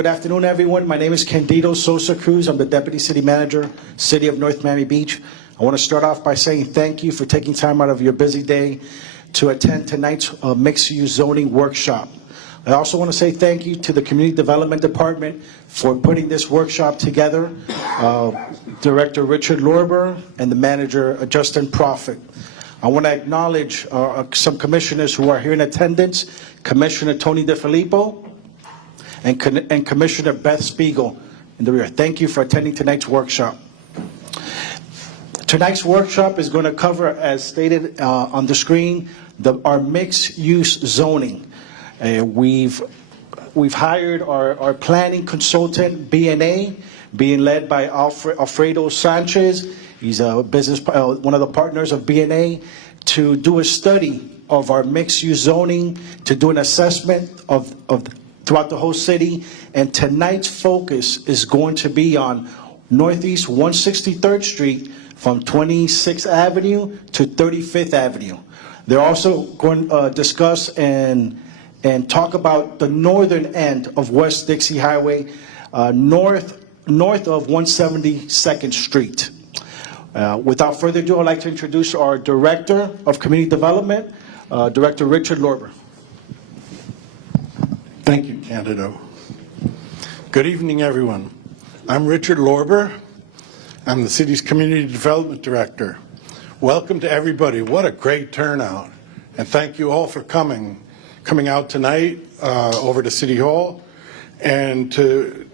Good afternoon, everyone. My name is Candido Sosa Cruz. I'm the Deputy City Manager, City of North Miami Beach. I want to start off by saying thank you for taking time out of your busy day to attend tonight's mixed-use zoning workshop. I also want to say thank you to the Community Development Department for putting this workshop together, Director Richard Lorber and the Manager Justin Profit. I want to acknowledge some commissioners who are here in attendance, Commissioner Tony DeFilippo, and Commissioner Beth Spiegel in the rear. Thank you for attending tonight's workshop. Tonight's workshop is going to cover, as stated on the screen, our mixed-use zoning. We've hired our planning consultant, BNA, being led by Alfredo Sanchez. He's a one of the partners of BNA, to do a study of our mixed-use zoning, to do an assessment of throughout the whole city. And tonight's focus is going to be on Northeast 163rd Street from 26th Avenue to 35th Avenue. They're also going to discuss and talk about the northern end of West Dixie Highway, north of 172nd Street. Without further ado, I'd like to introduce our Director of Community Development, Director Richard Lorber. Thank you, Candido. Good evening, everyone. I'm Richard Lorber. I'm the city's Community Development Director. Welcome to everybody. What a great turnout. And thank you all for coming out tonight over to City Hall and to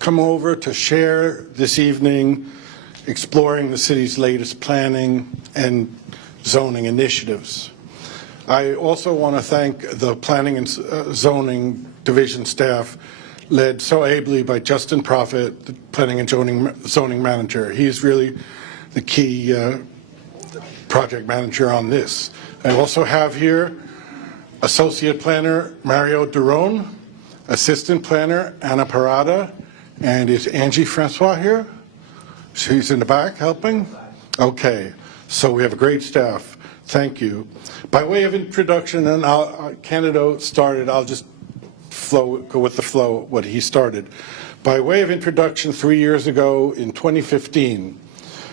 come over to share this evening exploring the city's latest planning and zoning initiatives. I also want to thank the Planning and Zoning Division staff, led so ably by Justin Profit, the Planning and Zoning Manager. He's really the key project manager on this. I also have here Associate Planner Mario Duron, Assistant Planner Anna Parada, and is Angie Francois here? She's in the back helping? Okay, so we have a great staff. Thank you. By way of introduction, and Candido started, I'll just go with the flow, what he started. By way of introduction, 3 years ago in 2015,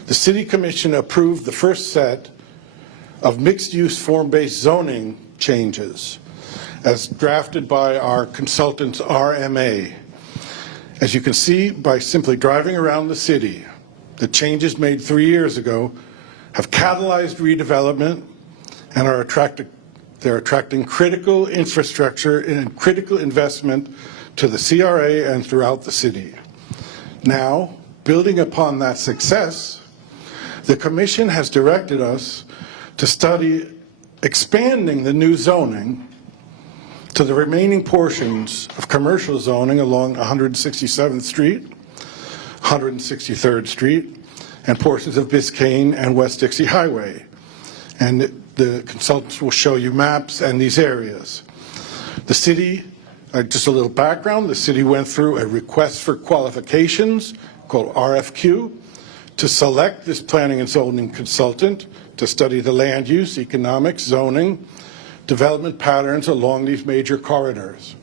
the City Commission approved the first set of mixed-use form-based zoning changes as drafted by our consultants RMA. As you can see, by simply driving around the city, the changes made 3 years ago have catalyzed redevelopment and they're attracting critical infrastructure and critical investment to the CRA and throughout the city. Now, building upon that success, the Commission has directed us to study expanding the new zoning to the remaining portions of commercial zoning along 167th Street, 163rd Street, and portions of Biscayne and West Dixie Highway. And the consultants will show you maps and these areas. The city, just a little background, the city went through a request for qualifications called RFQ to select this planning and zoning consultant to study the land use, economics, zoning, development patterns along these major corridors.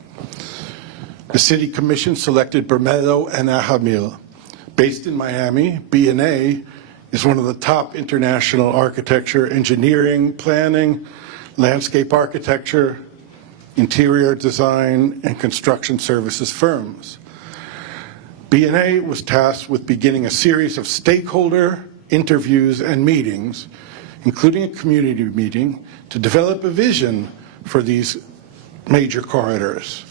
The City Commission selected Bermello Ajamil. Based in Miami, B&A is one of the top international architecture, engineering, planning, landscape architecture, interior design, and construction services firms. B&A was tasked with beginning a series of stakeholder interviews and meetings, including a community meeting, to develop a vision for these major corridors.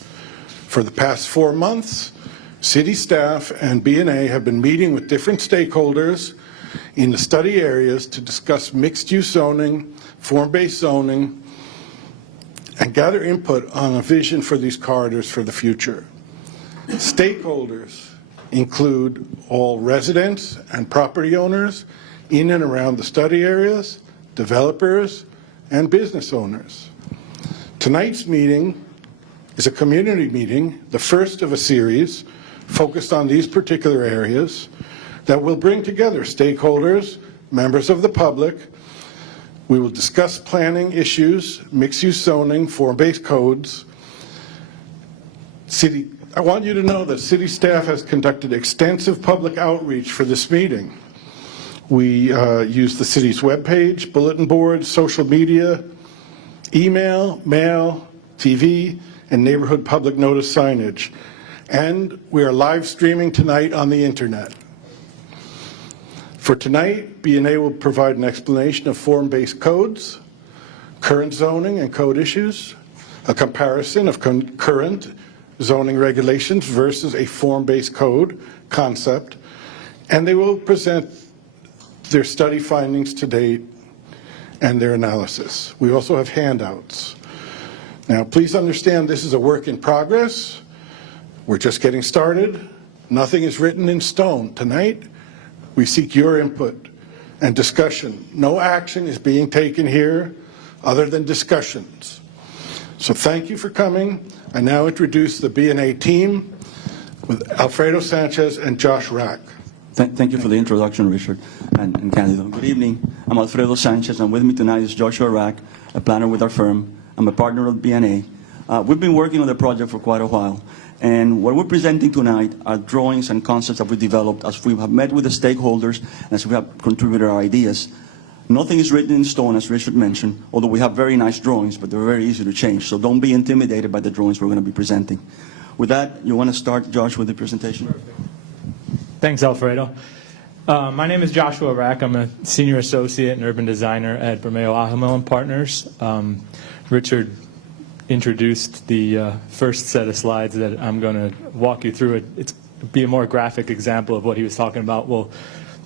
For the past 4 months, city staff and B&A have been meeting with different stakeholders in the study areas to discuss mixed-use zoning, form-based zoning, and gather input on a vision for these corridors for the future. Stakeholders include all residents and property owners in and around the study areas, developers, and business owners. Tonight's meeting is a community meeting, the first of a series focused on these particular areas that will bring together stakeholders, members of the public. We will discuss planning issues, mixed-use zoning, form-based codes, city I want you to know that city staff has conducted extensive public outreach for this meeting. We use the city's webpage, bulletin boards, social media, email, mail, TV, and neighborhood public notice signage. And we are live streaming tonight on the internet. For tonight, B&A will provide an explanation of form-based codes, current zoning and code issues, a comparison of current zoning regulations versus a form-based code concept, and they will present their study findings to date and their analysis. We also have handouts. Now, please understand this is a work in progress. We're just getting started. Nothing is written in stone. Tonight, we seek your input and discussion. No action is being taken here other than discussions. So thank you for coming. I now introduce the B&A team with Alfredo Sanchez and Josh Rack. Thank you for the introduction, Richard and Candido. Good evening. I'm Alfredo Sanchez, and with me tonight is Joshua Rack, a planner with our firm. I'm a partner of B&A. We've been working on the project for quite a while, and what we're presenting tonight are drawings and concepts that we developed as we have met with the stakeholders and as we have contributed our ideas. Nothing is written in stone, as Richard mentioned, although we have very nice drawings, but they're very easy to change. So don't be intimidated by the drawings we're going to be presenting. With that, you want to start, Josh, with the presentation? Perfect. Thanks, Alfredo. My name is Joshua Rack. I'm a senior associate and urban designer at Bermello Ajamil Partners. Richard introduced the first set of slides that I'm going to walk you through. It's be a more graphic example of what he was talking about. We'll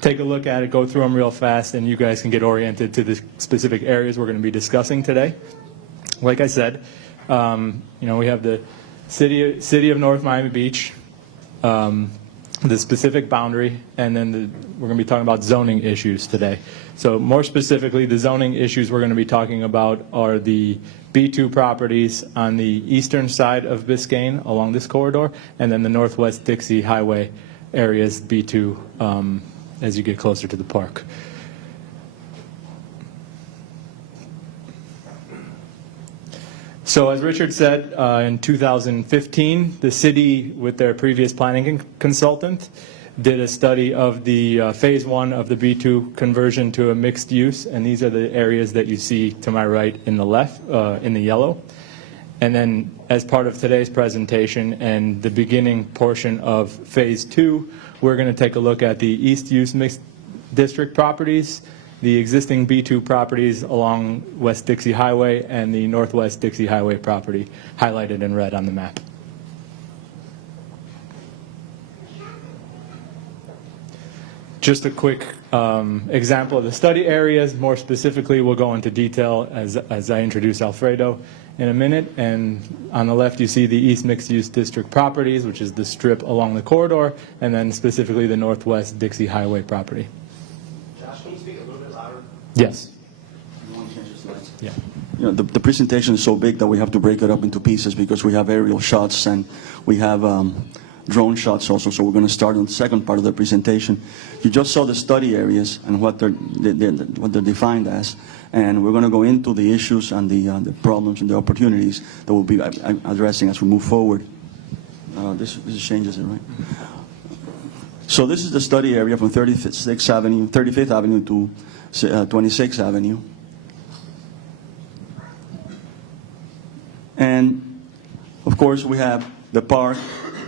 take a look at it, go through them real fast, and you guys can get oriented to the specific areas we're going to be discussing today. Like I said, we have the city of North Miami Beach, the specific boundary, and then we're going to be talking about zoning issues today. So more specifically, the zoning issues we're going to be talking about are the B2 properties on the eastern side of Biscayne along this corridor, and then the Northwest Dixie Highway areas, B2, as you get closer to the park. So as Richard said, in 2015, the city, with their previous planning consultant, did a study of the phase 1 of the B2 conversion to a mixed use, and these are the areas that you see to my right in the left, in the yellow. And then as part of today's presentation and the beginning portion of phase 2, we're going to take a look at the East Use Mixed District properties, the existing B2 properties along West Dixie Highway, and the Northwest Dixie Highway property highlighted in red on the map. Just a quick example of the study areas. More specifically, we'll go into detail as I introduce Alfredo in a minute. And on the left, you see the East Mixed Use District properties, which is the strip along the corridor, and then specifically the Northwest Dixie Highway property. Josh, can you speak a little bit louder? Yes. You want to change the slides? Yeah. You know, the presentation is so big that we have to break it up into pieces because we have aerial shots and we have drone shots also. So we're going to start on the second part of the presentation. You just saw the study areas and what they're defined as, and we're going to go into the issues and the problems and the opportunities that we'll be addressing as we move forward. This changes it, right? So this is the study area from 35th Avenue to 26th Avenue. And of course we have the park,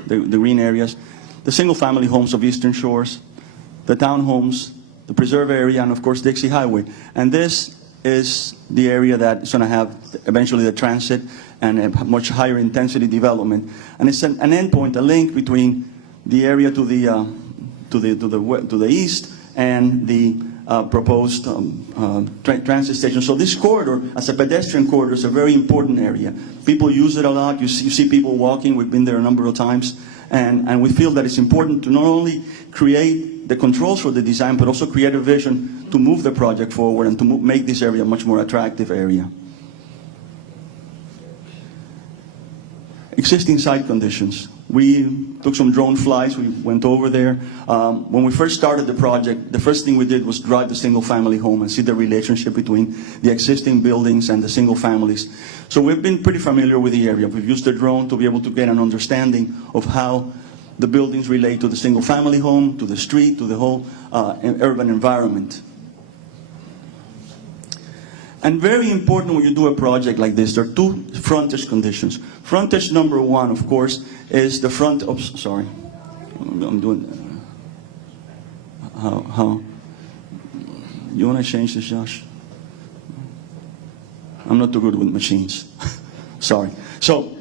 the green areas, the single-family homes of Eastern Shores, the townhomes, the preserve area, and of course Dixie Highway. And this is the area that is going to have eventually the transit and a much higher intensity development. And it's an endpoint, a link between the area to the east and the proposed transit station. So this corridor, as a pedestrian corridor, is a very important area. People use it a lot. You see people walking. We've been there a number of times. And we feel that it's important to not only create the controls for the design, but also create a vision to move the project forward and to make this area a much more attractive area. Existing site conditions. We took some drone flights, we went over there. When we first started the project, the first thing we did was drive the single-family home and see the relationship between the existing buildings and the single families. So we've been pretty familiar with the area. We've used the drone to be able to get an understanding of how the buildings relate to the single-family home, to the street, to the whole urban environment. And very important when you do a project like this, there are two frontage conditions. Frontage number one, of course, is the front of, sorry, I'm doing, how, you want to change this, Josh? I'm not too good with machines. Sorry. So,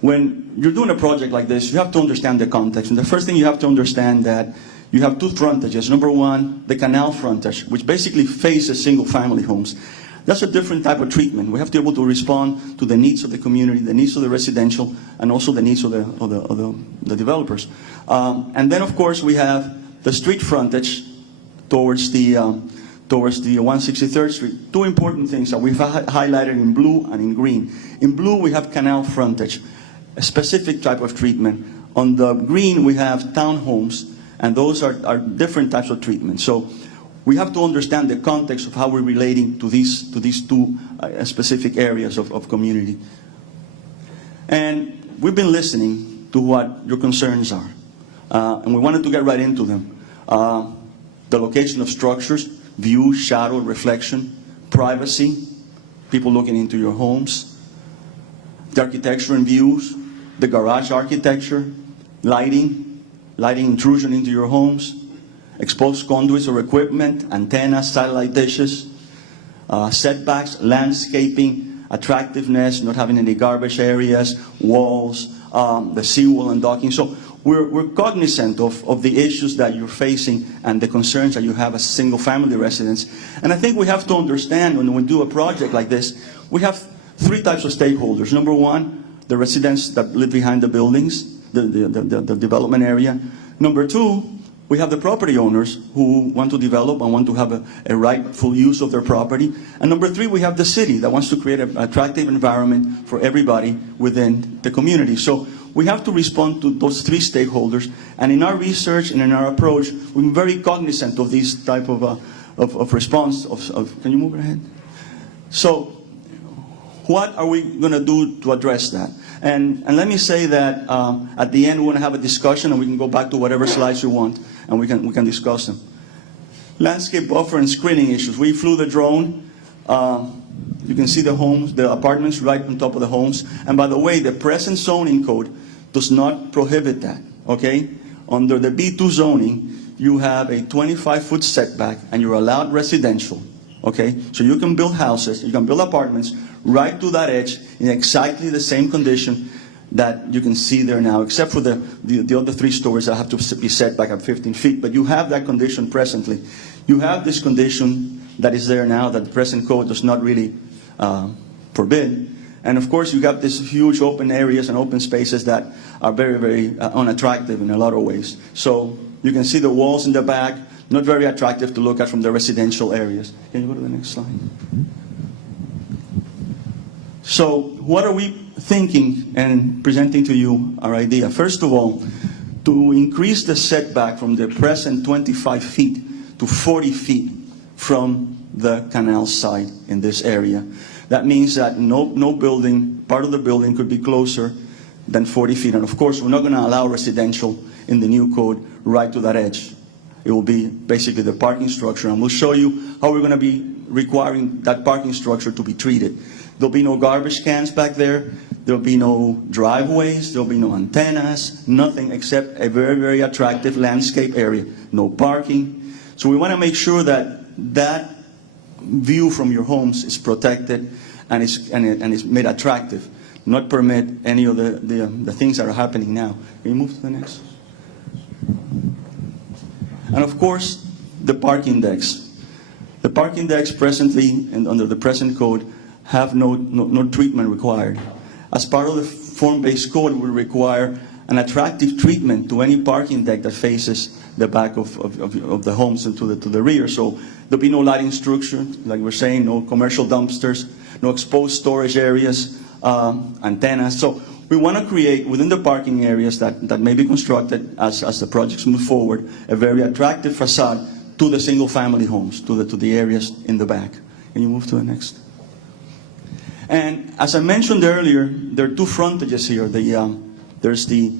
when you're doing a project like this, you have to understand the context. And the first thing you have to understand that you have two frontages. Number one, the canal frontage, which basically faces single-family homes. That's a different type of treatment. We have to be able to respond to the needs of the community, the needs of the residential, and also the needs of the developers. And then, of course, we have the street frontage towards the 163rd Street. Two important things that we've highlighted in blue and in green. In blue, we have canal frontage, a specific type of treatment. On the green, we have townhomes, and those are different types of treatment. So we have to understand the context of how we're relating to these two specific areas of community. And we've been listening to what your concerns are. And we wanted to get right into them. The location of structures, view, shadow, reflection, privacy, people looking into your homes, the architecture and views, the garage architecture, lighting intrusion into your homes, exposed conduits or equipment, antennas, satellite dishes, setbacks, landscaping, attractiveness, not having any garbage areas, walls, the seawall and docking. So we're cognizant of the issues that you're facing and the concerns that you have as single-family residents. And I think we have to understand when we do a project like this, we have three types of stakeholders. Number one, the residents that live behind the buildings, the development area. Number two, we have the property owners who want to develop and want to have a rightful use of their property. And number three, we have the city that wants to create an attractive environment for everybody within the community. So we have to respond to those three stakeholders. And in our research and in our approach, we're very cognizant of these type of response. Can you move ahead? So what are we going to do to address that? And let me say that at the end we're going to have a discussion, and we can go back to whatever slides you want, and we can discuss them. Landscape buffer and screening issues. We flew the drone. You can see the homes, the apartments right on top of the homes. And by the way, the present zoning code does not prohibit that. Okay? Under the B2 zoning, you have a 25-foot setback, and you're allowed residential. Okay? So you can build houses, you can build apartments right to that edge in exactly the same condition that you can see there now, except for the other three stories that have to be set back at 15 feet. But you have that condition presently. You have this condition that is there now that the present code does not really forbid. And of course, you got these huge open areas and open spaces that are very, very unattractive in a lot of ways. So you can see the walls in the back, not very attractive to look at from the residential areas. Can you go to the next slide? So what are we thinking and presenting to you our idea? First of all, to increase the setback from the present 25 feet to 40 feet from the canal side in this area. That means that no building, part of the building could be closer than 40 feet. And of course, we're not going to allow residential in the new code right to that edge. It will be basically the parking structure, and we'll show you how we're going to be requiring that parking structure to be treated. There'll be no garbage cans back there. There'll be no driveways. There'll be no antennas, nothing except a very, very attractive landscape area. No parking. So we want to make sure that that view from your homes is protected and is made attractive, not permit any of the things that are happening now. Can you move to the next? And of course, the parking decks. The parking decks presently, and under the present code, have no treatment required. As part of the form-based code, we require an attractive treatment to any parking deck that faces the back of the homes and to the rear. So there'll be no lighting structure, like we're saying, no commercial dumpsters, no exposed storage areas, antennas. So we want to create within the parking areas that may be constructed as the projects move forward, a very attractive facade to the single-family homes, to the areas in the back. Can you move to the next? And as I mentioned earlier, there are two frontages here. There's the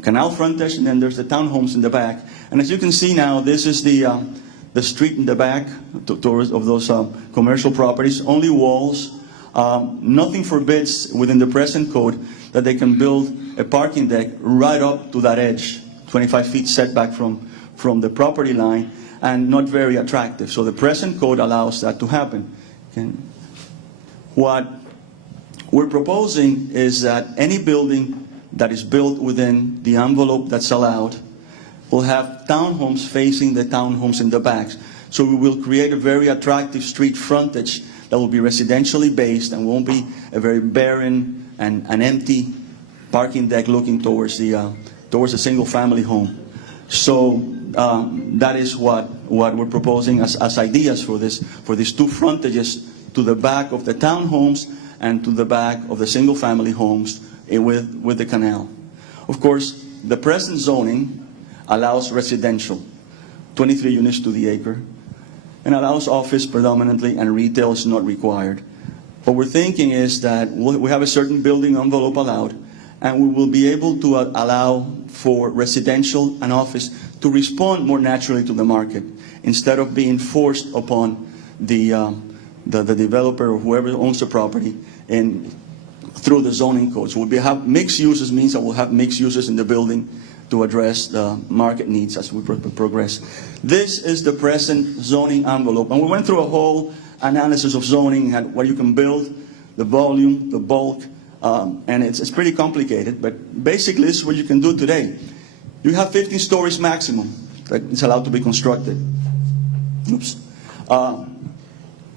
canal frontage, and then there's the townhomes in the back. And as you can see now, this is the street in the back towards of those commercial properties. Only walls. Nothing forbids within the present code that they can build a parking deck right up to that edge, 25 feet setback from the property line, and not very attractive. So the present code allows that to happen. Okay. What we're proposing is that any building that is built within the envelope that's allowed will have townhomes facing the townhomes in the back. So we will create a very attractive street frontage that will be residentially based and won't be a very barren and an empty parking deck looking towards a single family home. So that is what we're proposing as ideas for these two frontages to the back of the townhomes and to the back of the single family homes with the canal. Of course, the present zoning allows residential, 23 units to the acre, and allows office predominantly, and retail is not required. What we're thinking is that we have a certain building envelope allowed, and we will be able to allow for residential and office to respond more naturally to the market, instead of being forced upon the developer or whoever owns the property and through the zoning codes. We'll have mixed uses, means that we'll have mixed uses in the building to address the market needs as we progress. This is the present zoning envelope, and we went through a whole analysis of zoning and what you can build, the volume, the bulk, and it's pretty complicated, but basically this is what you can do today. You have 15 stories maximum that is allowed to be constructed. Oops.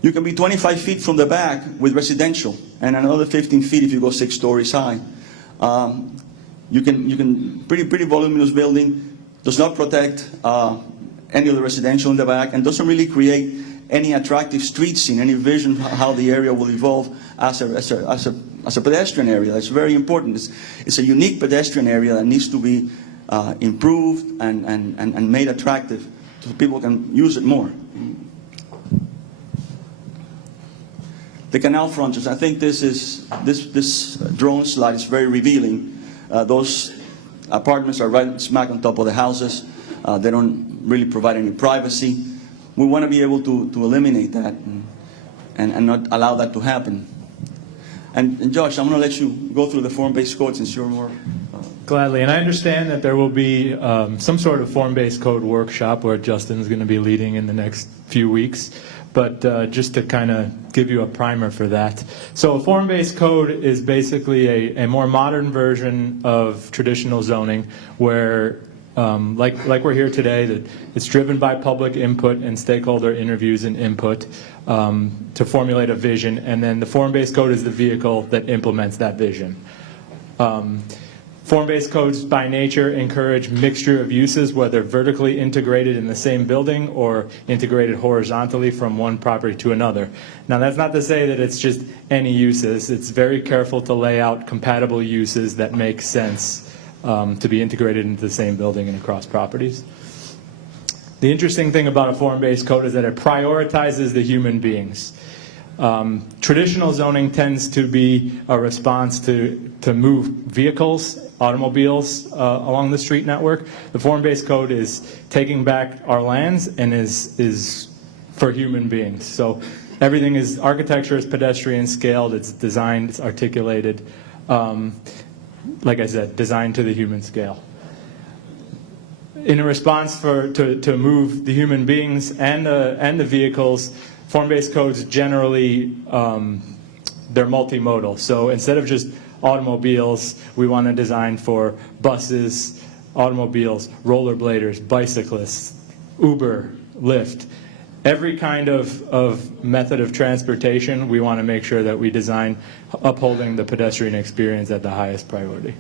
You can be 25 feet from the back with residential, and another 15 feet if you go 6 stories high. You can pretty voluminous building, does not protect any of the residential in the back, and doesn't really create any attractive street scene, any vision how the area will evolve as a pedestrian area. That's very important. It's a unique pedestrian area that needs to be improved and made attractive so people can use it more. The canal frontages, I think this drone slide is very revealing. Those apartments are right smack on top of the houses. They don't really provide any privacy. We want to be able to eliminate that and not allow that to happen. And Josh, I'm going to let you go through the form-based code since you're more... Gladly, and I understand that there will be some sort of form-based code workshop where Justin's going to be leading in the next few weeks. But just to kind of give you a primer for that. So a form-based code is basically a more modern version of traditional zoning where, like we're here today, that it's driven by public input and stakeholder interviews and input to formulate a vision. And then the form-based code is the vehicle that implements that vision. Form-based codes by nature encourage mixture of uses, whether vertically integrated in the same building or integrated horizontally from one property to another. Now that's not to say that it's just any uses. It's very careful to lay out compatible uses that make sense to be integrated into the same building and across properties. The interesting thing about a form-based code is that it prioritizes the human beings. Traditional zoning tends to be a response to move vehicles, automobiles along the street network. The form-based code is taking back our lands and is for human beings. So everything is, architecture is pedestrian scaled, it's designed, it's articulated, like I said, designed to the human scale. In a response to move the human beings and the vehicles, form-based codes generally, they're multimodal. So instead of just automobiles, we want to design for buses, automobiles, rollerbladers, bicyclists, Uber, Lyft. Every kind of method of transportation, we want to make sure that we design upholding the pedestrian experience at the highest priority.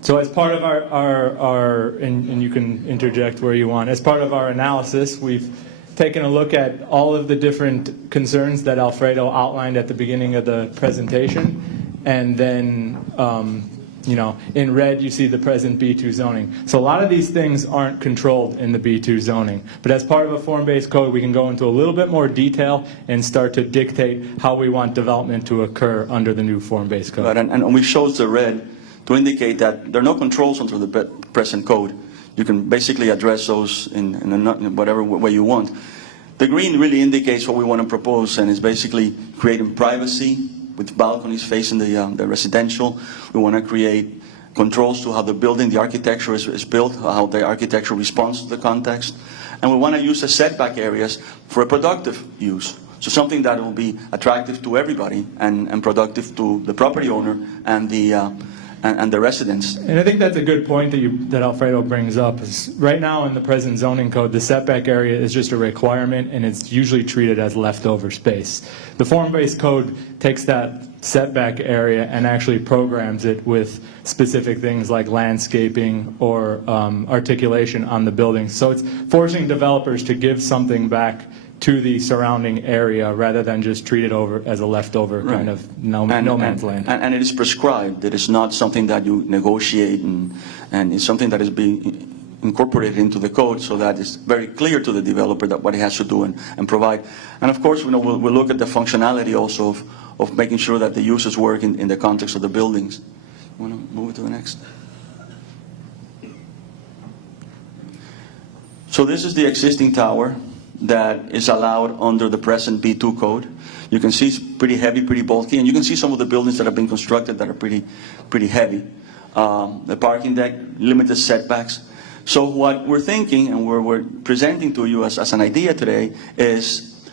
So as part of our and you can interject where you want, as part of our analysis, we've taken a look at all of the different concerns that Alfredo outlined at the beginning of the presentation, and then in red you see the present B2 zoning. So a lot of these things aren't controlled in the B2 zoning, but as part of a form-based code we can go into a little bit more detail and start to dictate how we want development to occur under the new form-based code. Right, and we chose the red to indicate that there are no controls under the present code. You can basically address those in whatever way you want. The green really indicates what we want to propose, and is basically creating privacy with balconies facing the residential. We want to create controls to how the building, the architecture is built, how the architecture responds to the context. And we want to use the setback areas for a productive use. So something that will be attractive to everybody and productive to the property owner and the residents. And I think that's a good point that Alfredo brings up. Is right now in the present zoning code, the setback area is just a requirement, and it's usually treated as leftover space. The form-based code takes that setback area and actually programs it with specific things like landscaping or articulation on the building. So it's forcing developers to give something back to the surrounding area rather than just treat it over as a leftover kind of no man's land. And it is prescribed. It is not something that you negotiate, and it's something that is being incorporated into the code so that it's very clear to the developer that what he has to do and provide. And of course, we'll look at the functionality also of making sure that the uses work in the context of the buildings. You want to move it to the next? So this is the existing tower that is allowed under the present B2 code. You can see it's pretty heavy, pretty bulky, and you can see some of the buildings that have been constructed that are pretty heavy. The parking deck, limited setbacks. So what we're thinking, and we're presenting to you as an idea today, is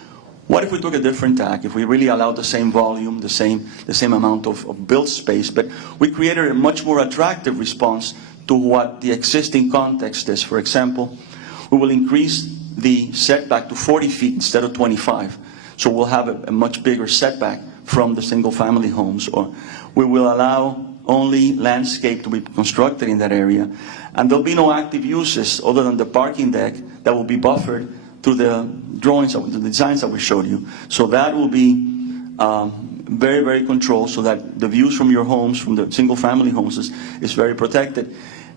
what if we took a different tack, if we really allowed the same volume, the same amount of built space, but we created a much more attractive response to what the existing context is. For example, we will increase the setback to 40 feet instead of 25. So we'll have a much bigger setback from the single-family homes. Or we will allow only landscape to be constructed in that area. And there'll be no active uses other than the parking deck that will be buffered through the drawings, the designs that we showed you. So that will be very, very controlled so that the views from your homes, from the single-family homes, is very protected.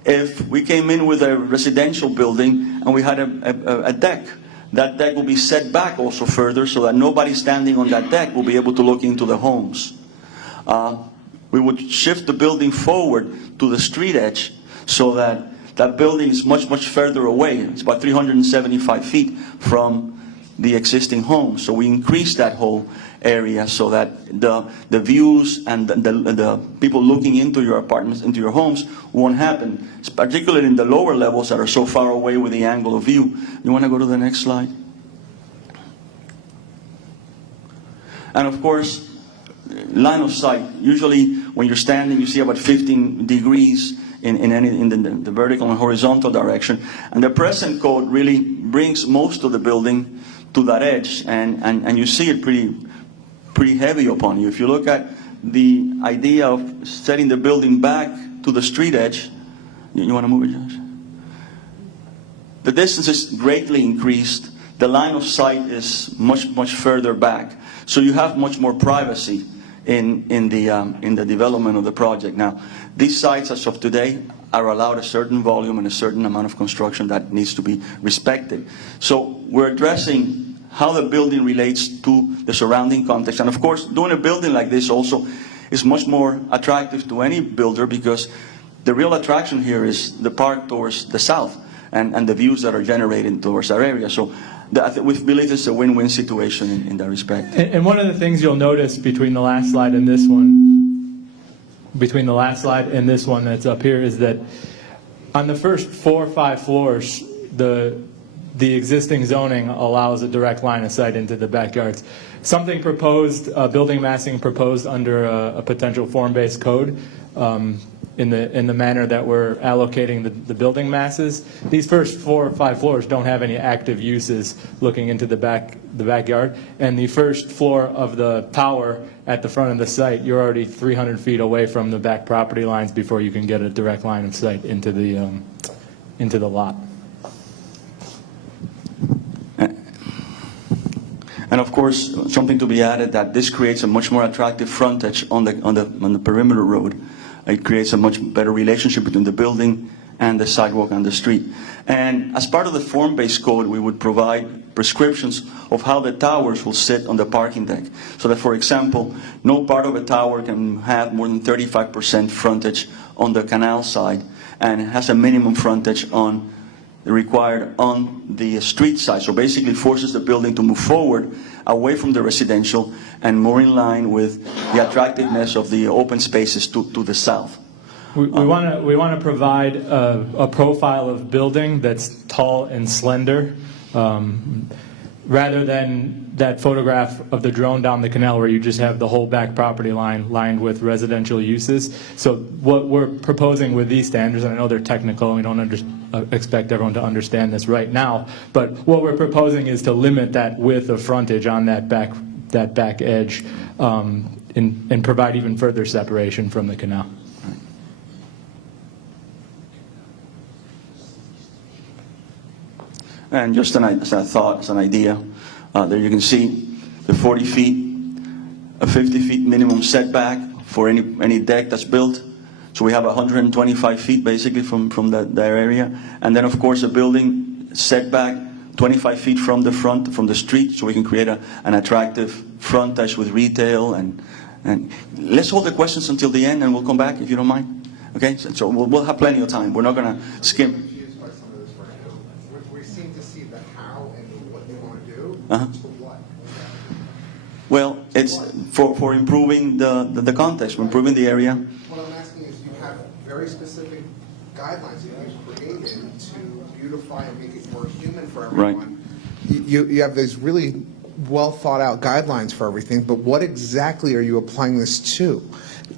If we came in with a residential building and we had a deck, that deck will be set back also further so that nobody standing on that deck will be able to look into the homes. We would shift the building forward to the street edge so that that building is much, much further away. It's about 375 feet from the existing home. So we increase that whole area so that the views and the people looking into your apartments, into your homes, won't happen, particularly in the lower levels that are so far away with the angle of view. You want to go to the next slide? And of course, line of sight. Usually when you're standing, you see about 15 degrees in the vertical and horizontal direction. And the present code really brings most of the building to that edge, and you see it pretty heavy upon you. If you look at the idea of setting the building back to the street edge, you want to move it, Josh? The distance is greatly increased. The line of sight is much, much further back. So you have much more privacy in the development of the project. Now, these sites as of today are allowed a certain volume and a certain amount of construction that needs to be respected. So we're addressing how the building relates to the surrounding context. And of course, doing a building like this also is much more attractive to any builder because the real attraction here is the park towards the south and the views that are generated towards our area. So we believe it's a win-win situation in that respect. And one of the things you'll notice between the last slide and this one, that's up here, is that on the first 4 or 5 floors, the existing zoning allows a direct line of sight into the backyards. Something proposed, building massing proposed under a potential form-based code in the manner that we're allocating the building masses. These first 4 or 5 floors don't have any active uses looking into the backyard. And the first floor of the tower at the front of the site, you're already 300 feet away from the back property lines before you can get a direct line of sight into the lot. And of course, something to be added that this creates a much more attractive frontage on the perimeter road. It creates a much better relationship between the building and the sidewalk and the street. And as part of the form-based code, we would provide prescriptions of how the towers will sit on the parking deck. So that, for example, no part of a tower can have more than 35% frontage on the canal side, and it has a minimum frontage on required on the street side. So basically forces the building to move forward away from the residential and more in line with the attractiveness of the open spaces to the south. We want to provide a profile of building that's tall and slender, rather than that photograph of the drone down the canal where you just have the whole back property line lined with residential uses. So what we're proposing with these standards, and I know they're technical and we don't expect everyone to understand this right now, but what we're proposing is to limit that width of frontage on that back edge, and provide even further separation from the canal. And just as a thought, as an idea, there you can see the 40 feet, a 50 feet minimum setback for any deck that's built. So we have 125 feet basically from that area. And then of course a building setback 25 feet from the front, from the street, so we can create an attractive frontage with retail. And let's hold the questions until the end and we'll come back if you don't mind. Okay, so we'll have plenty of time. We're not going to skim. Well, it's for improving the context, improving the area. What I'm asking is, you have very specific guidelines that you've created to beautify and make it more human for everyone. Right. You have these really well thought out guidelines for everything, but what exactly are you applying this to?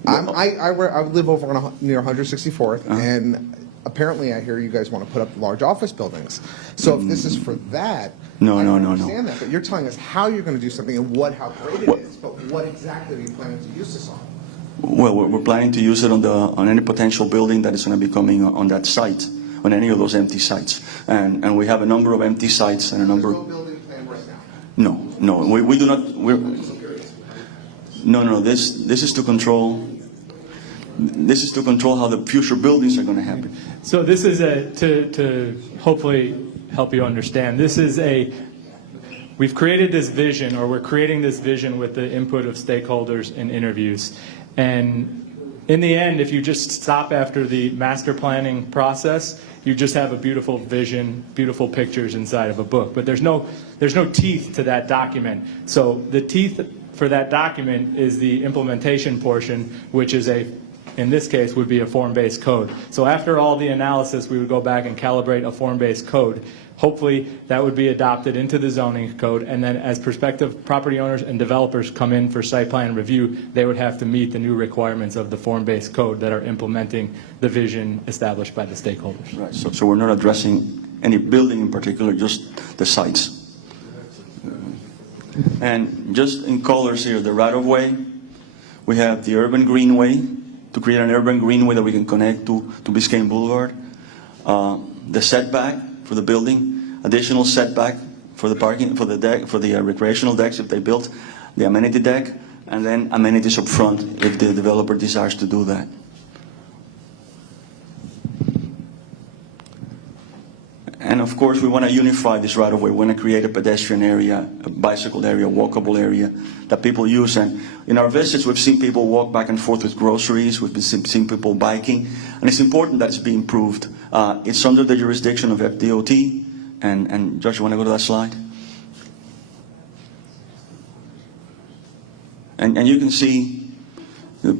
I live over near 164th, and apparently I hear you guys want to put up large office buildings. So if this is for that, No. I understand that, but you're telling us how you're going to do something and how great it is, but what exactly are you planning to use this on? Well, we're planning to use it on any potential building that is going to be coming on that site, on any of those empty sites. And we have a number of empty sites and a number. There's no building plan right now? No, we do not. No. This is to control. This is to control how the future buildings are going to happen. So this is to hopefully help you understand. We've created this vision, or we're creating this vision with the input of stakeholders in interviews. And in the end, if you just stop after the master planning process, you just have a beautiful vision, beautiful pictures inside of a book. But there's no teeth to that document. So the teeth for that document is the implementation portion, which is in this case, would be a form-based code. So after all the analysis, we would go back and calibrate a form-based code. Hopefully, that would be adopted into the zoning code, and then as prospective property owners and developers come in for site plan review, they would have to meet the new requirements of the form-based code that are implementing the vision established by the stakeholders. Right. So we're not addressing any building in particular, just the sites. And just in colors here, the right-of-way, we have the urban greenway, to create an urban greenway that we can connect to Biscayne Boulevard. The setback for the building, additional setback for the parking, for the deck, for the recreational decks if they built, the amenity deck, and then amenities up front if the developer desires to do that. And of course, we want to unify this right of way. We want to create a pedestrian area, a bicycle area, walkable area that people use. And in our visits, we've seen people walk back and forth with groceries. We've seen people biking. And it's important that it's be improved. It's under the jurisdiction of FDOT. And Josh, you want to go to that slide? And you can see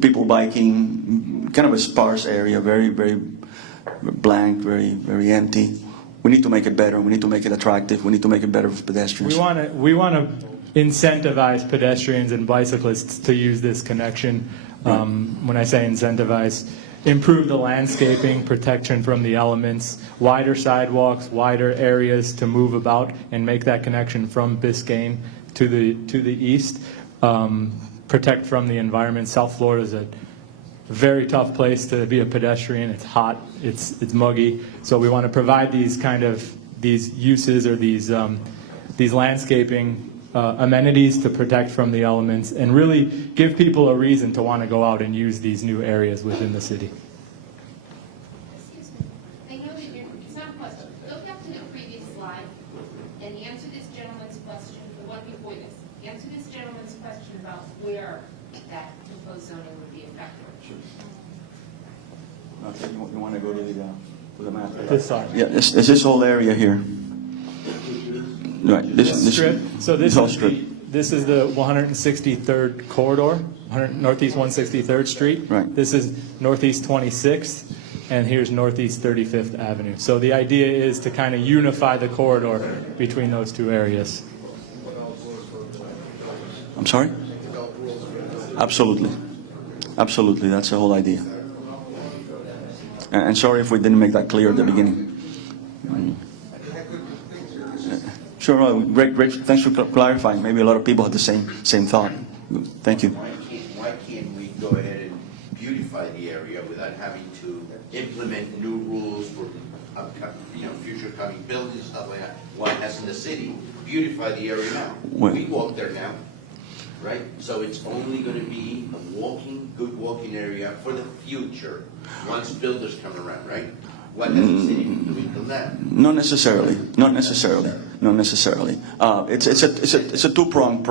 people biking, kind of a sparse area, very, very blank, very, very empty. We need to make it better. We need to make it attractive. We need to make it better for pedestrians. We want to incentivize pedestrians and bicyclists to use this connection. When I say incentivize, improve the landscaping, protection from the elements, wider sidewalks, wider areas to move about and make that connection from Biscayne to the east. Protect from the environment. South Florida is a very tough place to be a pedestrian. It's hot, it's muggy. So we want to provide these uses or these landscaping amenities to protect from the elements, and really give people a reason to want to go out and use these new areas within the city. Excuse me. I know that it's not a question. Go back to the previous slide and answer this gentleman's question, the one before this. Answer this gentleman's question about where that proposed zoning would be effective. Okay, you want to go to the map? This side. Yeah, this whole area here. Right. This Strip. So this whole is strip. this is the 163rd corridor, Northeast 163rd Street. Right. This is Northeast 26th, and here's Northeast 35th Avenue. So the idea is to kind of unify the corridor between those two areas. I'm sorry? Absolutely. Absolutely. That's the whole idea. And sorry if we didn't make that clear at the beginning. Sure. Great. Thanks for clarifying. Maybe a lot of people had the same thought. Thank you. Why can't we go ahead and beautify the area without having to implement new rules for future coming buildings, stuff like that? Why hasn't the city beautify the area now? Well- We walk there now, right? So it's only going to be a good walking area for the future once builders come around, right? What has the city been doing till now? Not necessarily. Not necessarily. Not necessarily. It's a two-pronged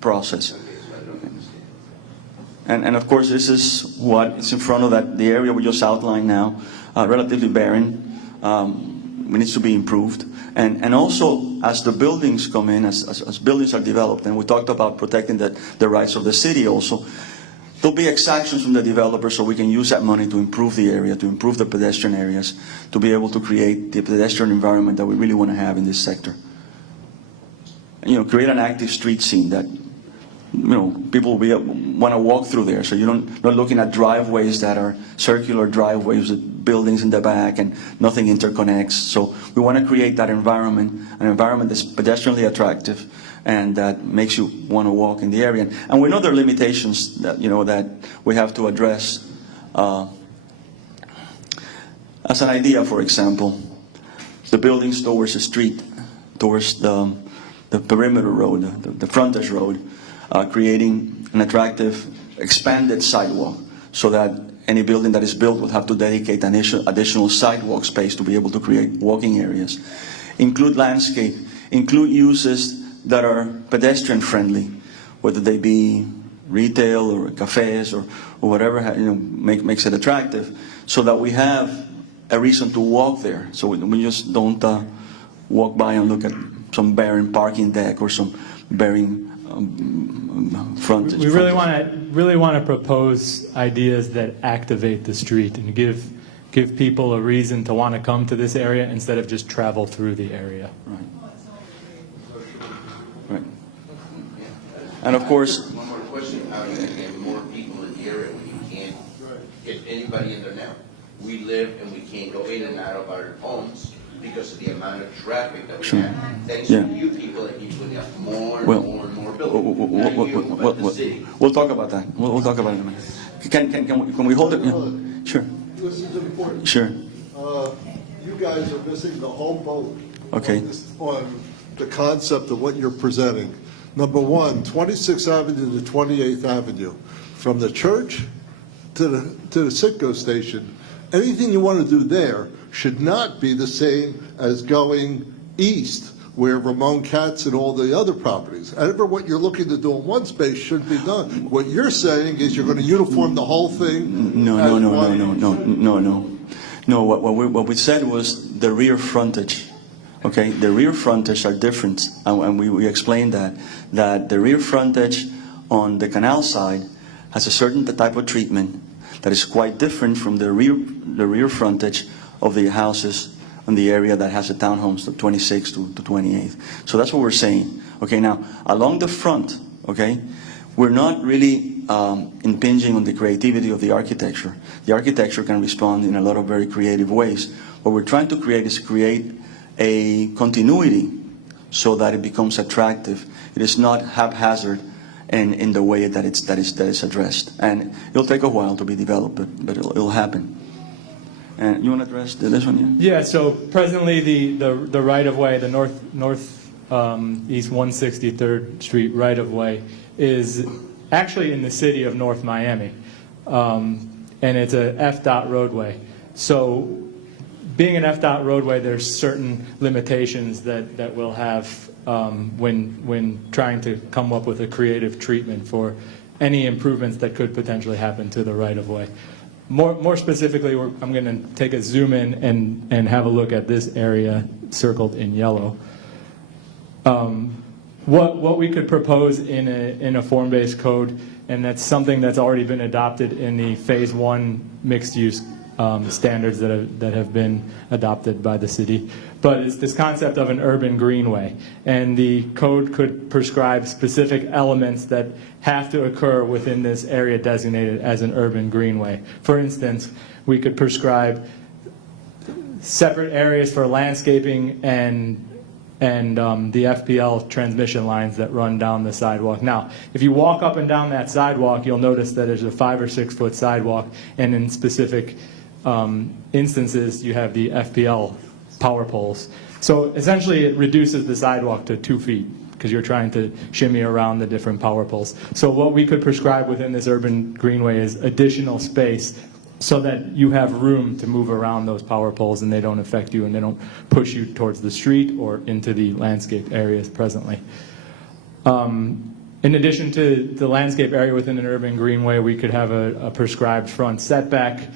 process. Okay, so I don't understand. And of course, this is what is in front of the area we just outlined now, relatively barren. It needs to be improved. And also, as the buildings come in, as buildings are developed, and we talked about protecting the rights of the city also, there'll be exactions from the developer so we can use that money to improve the area, to improve the pedestrian areas, to be able to create the pedestrian environment that we really want to have in this sector. And, create an active street scene that, people will want to walk through there. So you're not looking at driveways that are circular driveways with buildings in the back and nothing interconnects. So we want to create that environment, an environment that's pedestrianly attractive and that makes you want to walk in the area. And we know there are limitations that, that we have to address. As an idea, for example, the buildings towards the street, towards the perimeter road, the frontage road, creating an attractive, expanded sidewalk so that any building that is built will have to dedicate an additional sidewalk space to be able to create walking areas. Include landscape, include uses that are pedestrian friendly, whether they be retail or cafes or whatever makes it attractive, so that we have a reason to walk there. So we just don't walk by and look at some barren parking deck or some barren frontage. We really want to propose ideas that activate the street and give people a reason to want to come to this area instead of just travel through the area. Right. Right. And of course, One more question, how are you going to get more people in the area when you can't get anybody in there now? We live and we can't go in and out of our homes because of the amount of traffic that we have. Thanks to you people that keep putting up more and more and more buildings. Not you, but the city. we'll talk about that. We'll talk about it in a minute. Can we hold it? Yeah. Sure. This is important. Sure. You guys are missing the whole boat. Okay. On the concept of what you're presenting. Number one, 26th Avenue to 28th Avenue, from the church to the Citgo station, anything you want to do there should not be the same as going east, where Ramon Katz and all the other properties. However, what you're looking to do in one space shouldn't be done. What you're saying is you're going to uniform the whole thing. No. What we said was the rear frontage. Okay, the rear frontage are different, and we explained that the rear frontage on the canal side has a certain type of treatment that is quite different from the rear frontage of the houses in the area that has the townhomes, the 26th to 28th. So that's what we're saying. Okay, now along the front, okay, we're not really impinging on the creativity of the architecture. The architecture can respond in a lot of very creative ways. What we're trying to create is a continuity so that it becomes attractive. It is not haphazard in the way that is addressed. And it'll take a while to be developed, but it'll happen. And you want to address this one? Yeah. Yeah. So presently, the right of way, the north East 163rd Street right-of-way is actually in the city of North Miami, and it's a FDOT roadway. So being an FDOT roadway, there's certain limitations that we'll have when trying to come up with a creative treatment for any improvements that could potentially happen to the right-of-way. More specifically, I'm going to take a zoom in and have a look at this area circled in yellow. What we could propose in a form-based code, and that's something that's already been adopted in the Phase 1 mixed-use standards that have been adopted by the city. But it's this concept of an urban greenway, and the code could prescribe specific elements that have to occur within this area designated as an urban greenway. For instance, we could prescribe separate areas for landscaping and the FPL transmission lines that run down the sidewalk. Now, if you walk up and down that sidewalk, you'll notice that there's a 5 or 6 foot sidewalk, and in specific instances, you have the FPL power poles. So essentially, it reduces the sidewalk to 2 feet because you're trying to shimmy around the different power poles. So what we could prescribe within this urban greenway is additional space so that you have room to move around those power poles and they don't affect you and they don't push you towards the street or into the landscape areas presently. In addition to the landscape area within an urban greenway, we could have a prescribed front setback.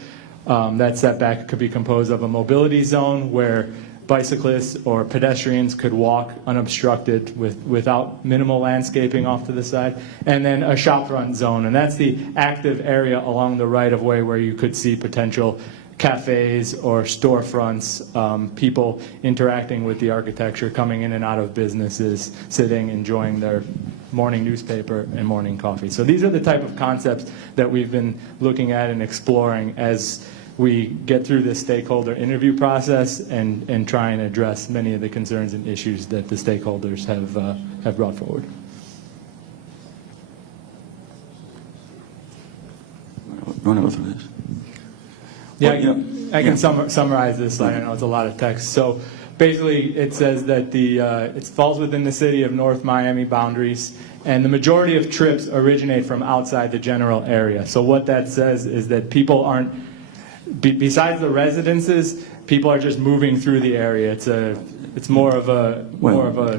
That setback could be composed of a mobility zone where bicyclists or pedestrians could walk unobstructed without minimal landscaping off to the side, and then a shopfront zone, and that's the active area along the right-of-way where you could see potential cafes or storefronts, people interacting with the architecture, coming in and out of businesses, sitting, enjoying their morning newspaper and morning coffee. So these are the type of concepts that we've been looking at and exploring as we get through this stakeholder interview process and try and address many of the concerns and issues that the stakeholders have brought forward. You want to go through this? Yeah, I can summarize this slide. I know it's a lot of text. So basically, it says that it falls within the city of North Miami boundaries, and the majority of trips originate from outside the general area. So what that says is that people aren't, besides the residences, people are just moving through the area. It's more of a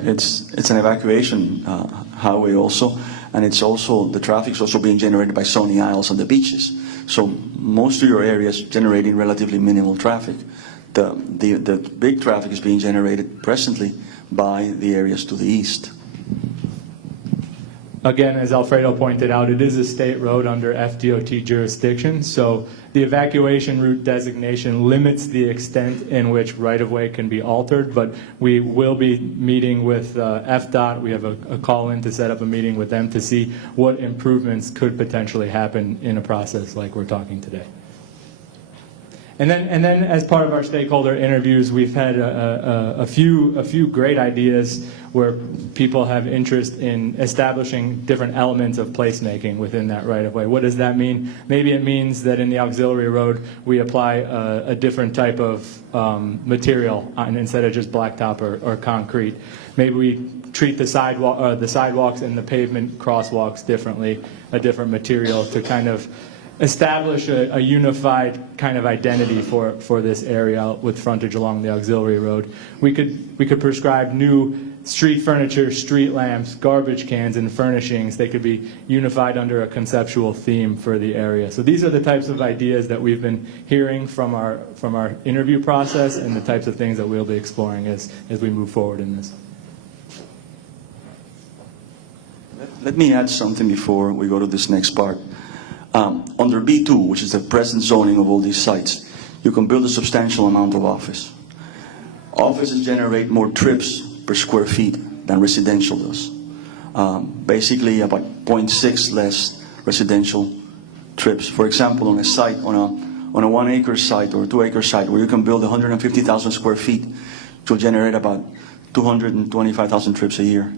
it's an evacuation highway also, and it's also the traffic's also being generated by Sunny Isles and the beaches. So most of your area is generating relatively minimal traffic. The big traffic is being generated presently by the areas to the east. Again, as Alfredo pointed out, it is a state road under FDOT jurisdiction, so the evacuation route designation limits the extent in which right-of-way can be altered, but we will be meeting with FDOT. We have a call-in to set up a meeting with them to see what improvements could potentially happen in a process like we're talking today. And then as part of our stakeholder interviews, we've had a few great ideas where people have interest in establishing different elements of placemaking within that right-of-way. What does that mean? Maybe it means that in the auxiliary road, we apply a different type of material instead of just blacktop or concrete. Maybe we treat the sidewalks and the pavement crosswalks differently, a different material to kind of establish a unified kind of identity for this area with frontage along the auxiliary road. We could prescribe new street furniture, street lamps, garbage cans, and furnishings. They could be unified under a conceptual theme for the area. So these are the types of ideas that we've been hearing from our interview process and the types of things that we'll be exploring as we move forward in this. Let me add something before we go to this next part. Under B2, which is the present zoning of all these sites, you can build a substantial amount of office. Offices generate more trips per square feet than residential does. Basically about 0.6 less residential trips. For example, on a site, on a 1 acre site or a 2 acre site where you can build 150,000 square feet, to generate about 225,000 trips a year.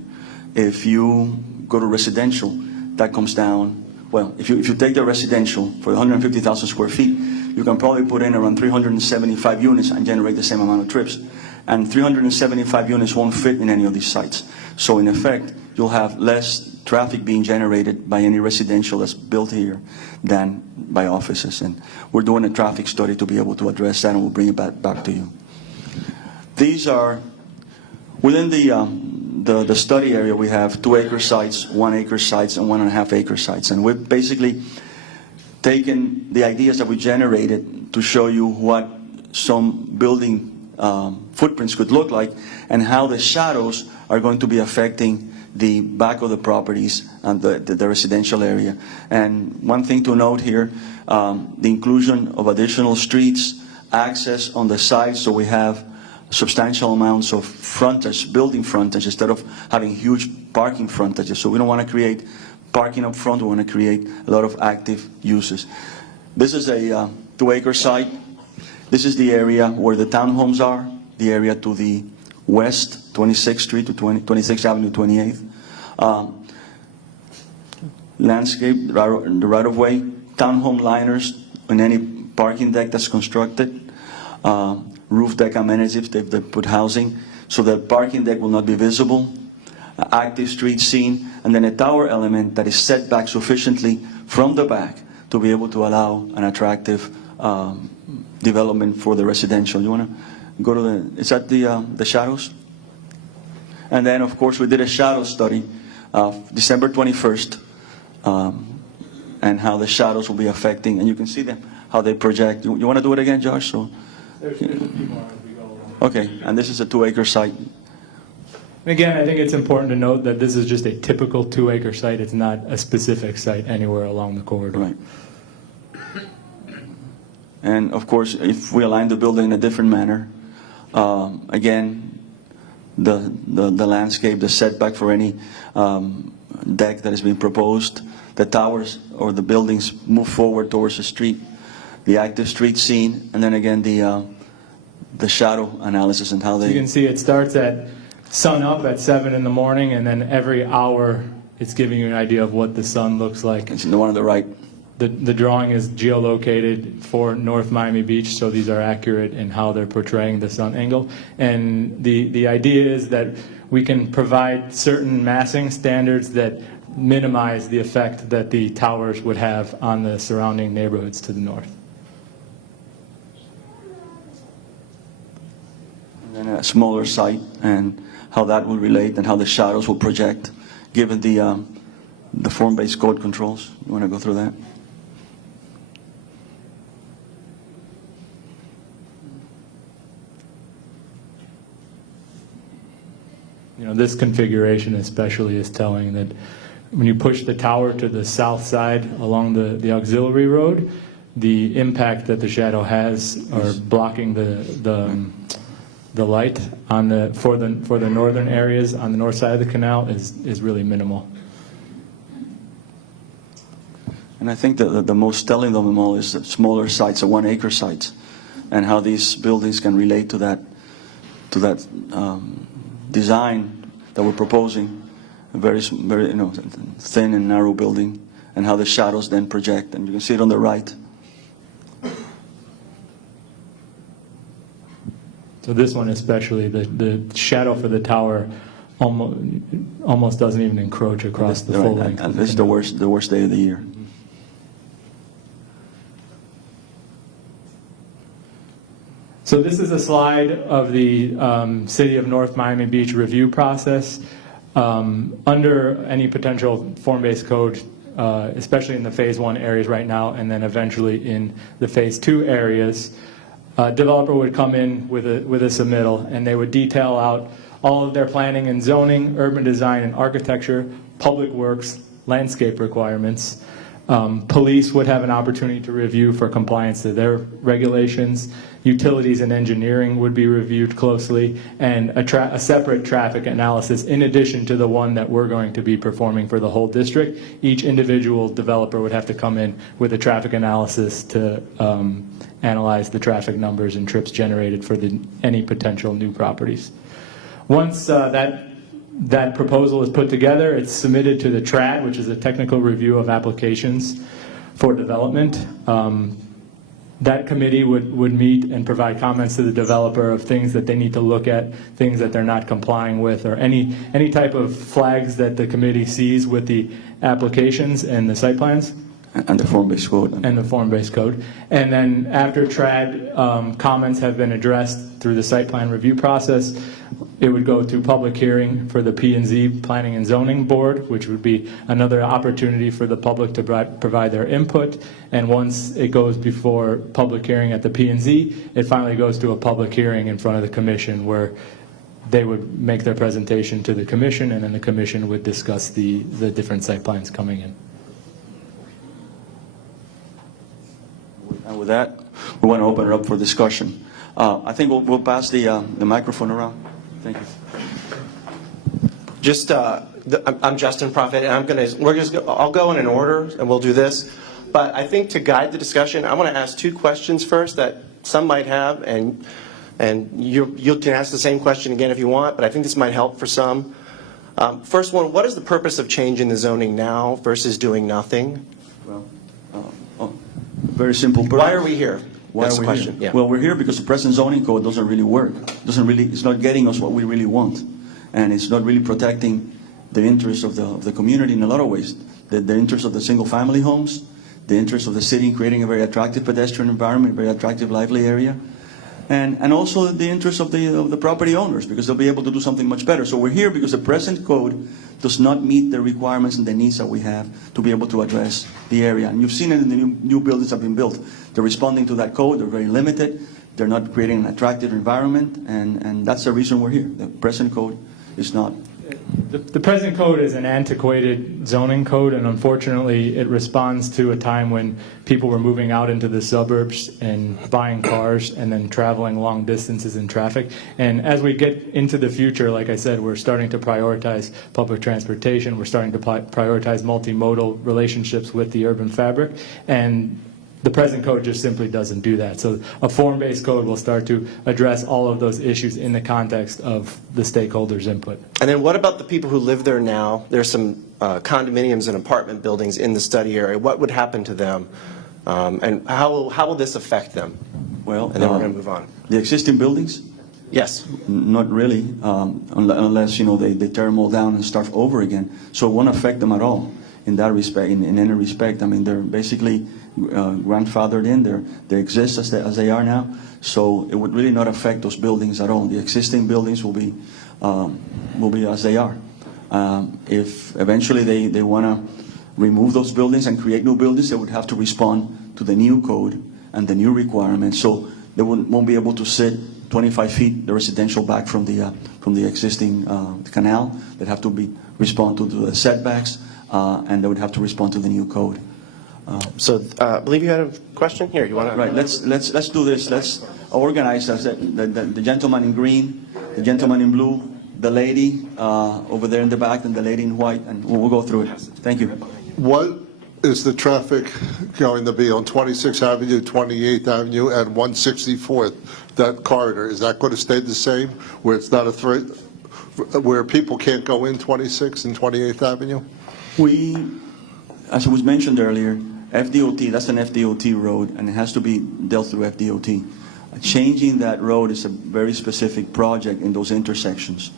If you go to residential, that comes down. Well, if you take the residential for 150,000 square feet, you can probably put in around 375 units and generate the same amount of trips. and 375 units won't fit in any of these sites. So in effect, you'll have less traffic being generated by any residential that's built here than by offices. And we're doing a traffic study to be able to address that, and we'll bring it back to you. These are, within the study area, we have 2-acre sites, 1-acre sites, and 1.5-acre sites. And we've basically taken the ideas that we generated to show you what some building footprints could look like and how the shadows are going to be affecting the back of the properties and the residential area. And one thing to note here, the inclusion of additional streets, access on the sides, so we have substantial amounts of frontage, building frontage, instead of having huge parking frontages. So we don't want to create parking up front, we want to create a lot of active uses. This is a 2-acre site. This is the area where the townhomes are, the area to the west, 26th Street to 26th Avenue, 28th. Landscape, the right-of-way, townhome liners on any parking deck that's constructed. Roof deck amenities if they put housing, so the parking deck will not be visible. Active street scene, and then a tower element that is set back sufficiently from the back to be able to allow an attractive development for the residential. You want to go to the, is that the shadows? And then of course we did a shadow study December 21st and how the shadows will be affecting, and you can see them, how they project. You want to do it again, Josh? So. There's a few more as we go along. Okay, and this is a 2-acre site. Again, I think it's important to note that this is just a typical 2-acre site. It's not a specific site anywhere along the corridor. Right. And of course, if we align the building in a different manner, again, the landscape, the setback for any deck that is being proposed, the towers or the buildings move forward towards the street, the active street scene, and then again the shadow analysis and how they. You can see it starts at sun up at 7 in the morning, and then every hour it's giving you an idea of what the sun looks like. It's the one on the right. The drawing is geolocated for North Miami Beach, so these are accurate in how they're portraying the sun angle. And the idea is that we can provide certain massing standards that minimize the effect that the towers would have on the surrounding neighborhoods to the north. And a smaller site, and how that will relate, and how the shadows will project, given the form-based code controls. You want to go through that? You know, this configuration especially is telling that when you push the tower to the south side along the auxiliary road, the impact that the shadow has, or blocking the light on for the northern areas on the north side of the canal is really minimal. And I think that the most telling of them all is the smaller sites, the 1-acre sites, and how these buildings can relate to that design that we're proposing, a very thin and narrow building, and how the shadows then project, and you can see it on the right. So this one especially, the shadow for the tower almost doesn't even encroach across the full length. And this is the worst day of the year. So this is a slide of the City of North Miami Beach review process. Under any potential form-based code, especially in the Phase 1 areas right now, and then eventually in the Phase 2 areas, a developer would come in with a submittal, and they would detail out all of their planning and zoning, urban design and architecture, public works, landscape requirements. Police would have an opportunity to review for compliance to their regulations. Utilities and engineering would be reviewed closely, and a separate traffic analysis in addition to the one that we're going to be performing for the whole district. Each individual developer would have to come in with a traffic analysis to analyze the traffic numbers and trips generated for any potential new properties. Once that proposal is put together, it's submitted to the TRAD, which is a technical review of applications for development. that committee would meet and provide comments to the developer of things that they need to look at, things that they're not complying with, or any type of flags that the committee sees with the applications and the site plans. And the form-based code. And the form-based code. And then after TRAD comments have been addressed through the site plan review process, it would go to public hearing for the P&Z Planning and Zoning Board, which would be another opportunity for the public to provide their input. And once it goes before public hearing at the P&Z, it finally goes to a public hearing in front of the commission where they would make their presentation to the commission, and then the commission would discuss the different site plans coming in. And with that, we want to open it up for discussion. I think we'll pass the microphone around. Thank you. Just, I'm Justin Prophet, and I'll go in an order, and we'll do this. But I think to guide the discussion, I want to ask two questions first that some might have, and you can ask the same question again if you want, but I think this might help for some. First one, what is the purpose of changing the zoning now versus doing nothing? Well, very simple. Why are we here? Why That's are the we question. here? Yeah. Well, we're here because the present zoning code doesn't really work. It's not getting us what we really want, and it's not really protecting the interests of the community in a lot of ways. The interests of the single-family homes, the interests of the city in creating a very attractive pedestrian environment, a very attractive, lively area, and also the interests of the property owners, because they'll be able to do something much better. So we're here because the present code does not meet the requirements and the needs that we have to be able to address the area. And you've seen it in the new buildings that have been built. They're responding to that code. They're very limited. They're not creating an attractive environment, and that's the reason we're here. The present code is not. The present code is an antiquated zoning code, and unfortunately it responds to a time when people were moving out into the suburbs and buying cars and then traveling long distances in traffic. And as we get into the future, like I said, we're starting to prioritize public transportation. We're starting to prioritize multimodal relationships with the urban fabric. And the present code just simply doesn't do that. So a form-based code will start to address all of those issues in the context of the stakeholders' input. And then what about the people who live there now? There's some condominiums and apartment buildings in the study area. What would happen to them? And how will this affect them? Well, And then we're going to move on. The existing buildings? Yes. Not really, unless they tear them all down and start over again. So it won't affect them at all in that respect, in any respect. I mean, they're basically grandfathered in. They exist as they are now. So it would really not affect those buildings at all. The existing buildings will be as they are. If eventually they want to remove those buildings and create new buildings, they would have to respond to the new code and the new requirements. So they won't be able to sit 25 feet, the residential, back from the existing canal. They'd have to respond to the setbacks, and they would have to respond to the new code. So I believe you had a question here. You want to? Right. Let's do this. Let's organize us. The gentleman in green, the gentleman in blue, the lady over there in the back, and the lady in white, and we'll go through it. Thank you. What is the traffic going to be on 26th Avenue, 28th Avenue, and 164th, that corridor? Is that going to stay the same, where it's not a threat, where people can't go in 26th and 28th Avenue? As was mentioned earlier, FDOT, that's an FDOT road, and it has to be dealt through FDOT. Changing that road is a very specific project in those intersections,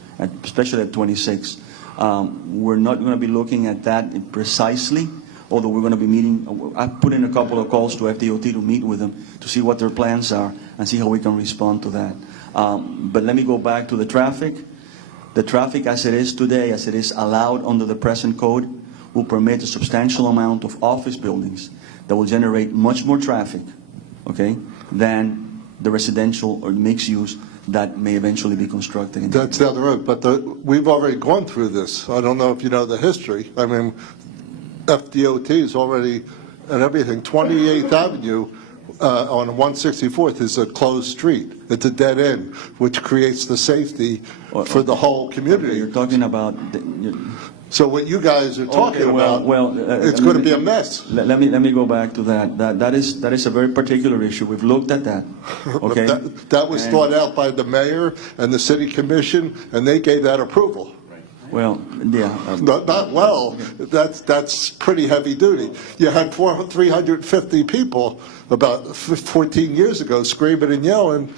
especially at 26. We're not going to be looking at that precisely, although we're going to be meeting. I've put in a couple of calls to FDOT to meet with them to see what their plans are and see how we can respond to that. But let me go back to the traffic. The traffic as it is today, as it is allowed under the present code, will permit a substantial amount of office buildings that will generate much more traffic, okay, than the residential or mixed use that may eventually be constructed. That's down the road, but we've already gone through this. I don't know if you know the history. I mean, FDOT is already, and everything, 28th Avenue on 164th is a closed street. It's a dead end, which creates the safety for the whole community. You're talking about... So what you guys are talking about, it's going to be a mess. Let me go back to that. That is a very particular issue. We've looked at that. Okay. that was thought out by the mayor and the city commission, and they gave that approval. Well, yeah. Not well. That's pretty heavy duty. You had 350 people about 14 years ago screaming and yelling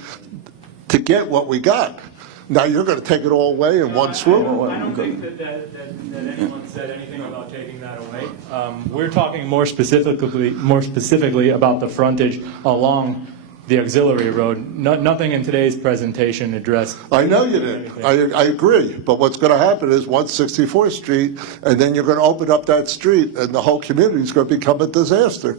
to get what we got. Now you're going to take it all away in one swoop? I don't think that anyone said anything about taking that away. We're talking more specifically about the frontage along the auxiliary road. Nothing in today's presentation addressed. I know you did. I agree. But what's going to happen is 164th Street, and then you're going to open up that street, and the whole community is going to become a disaster.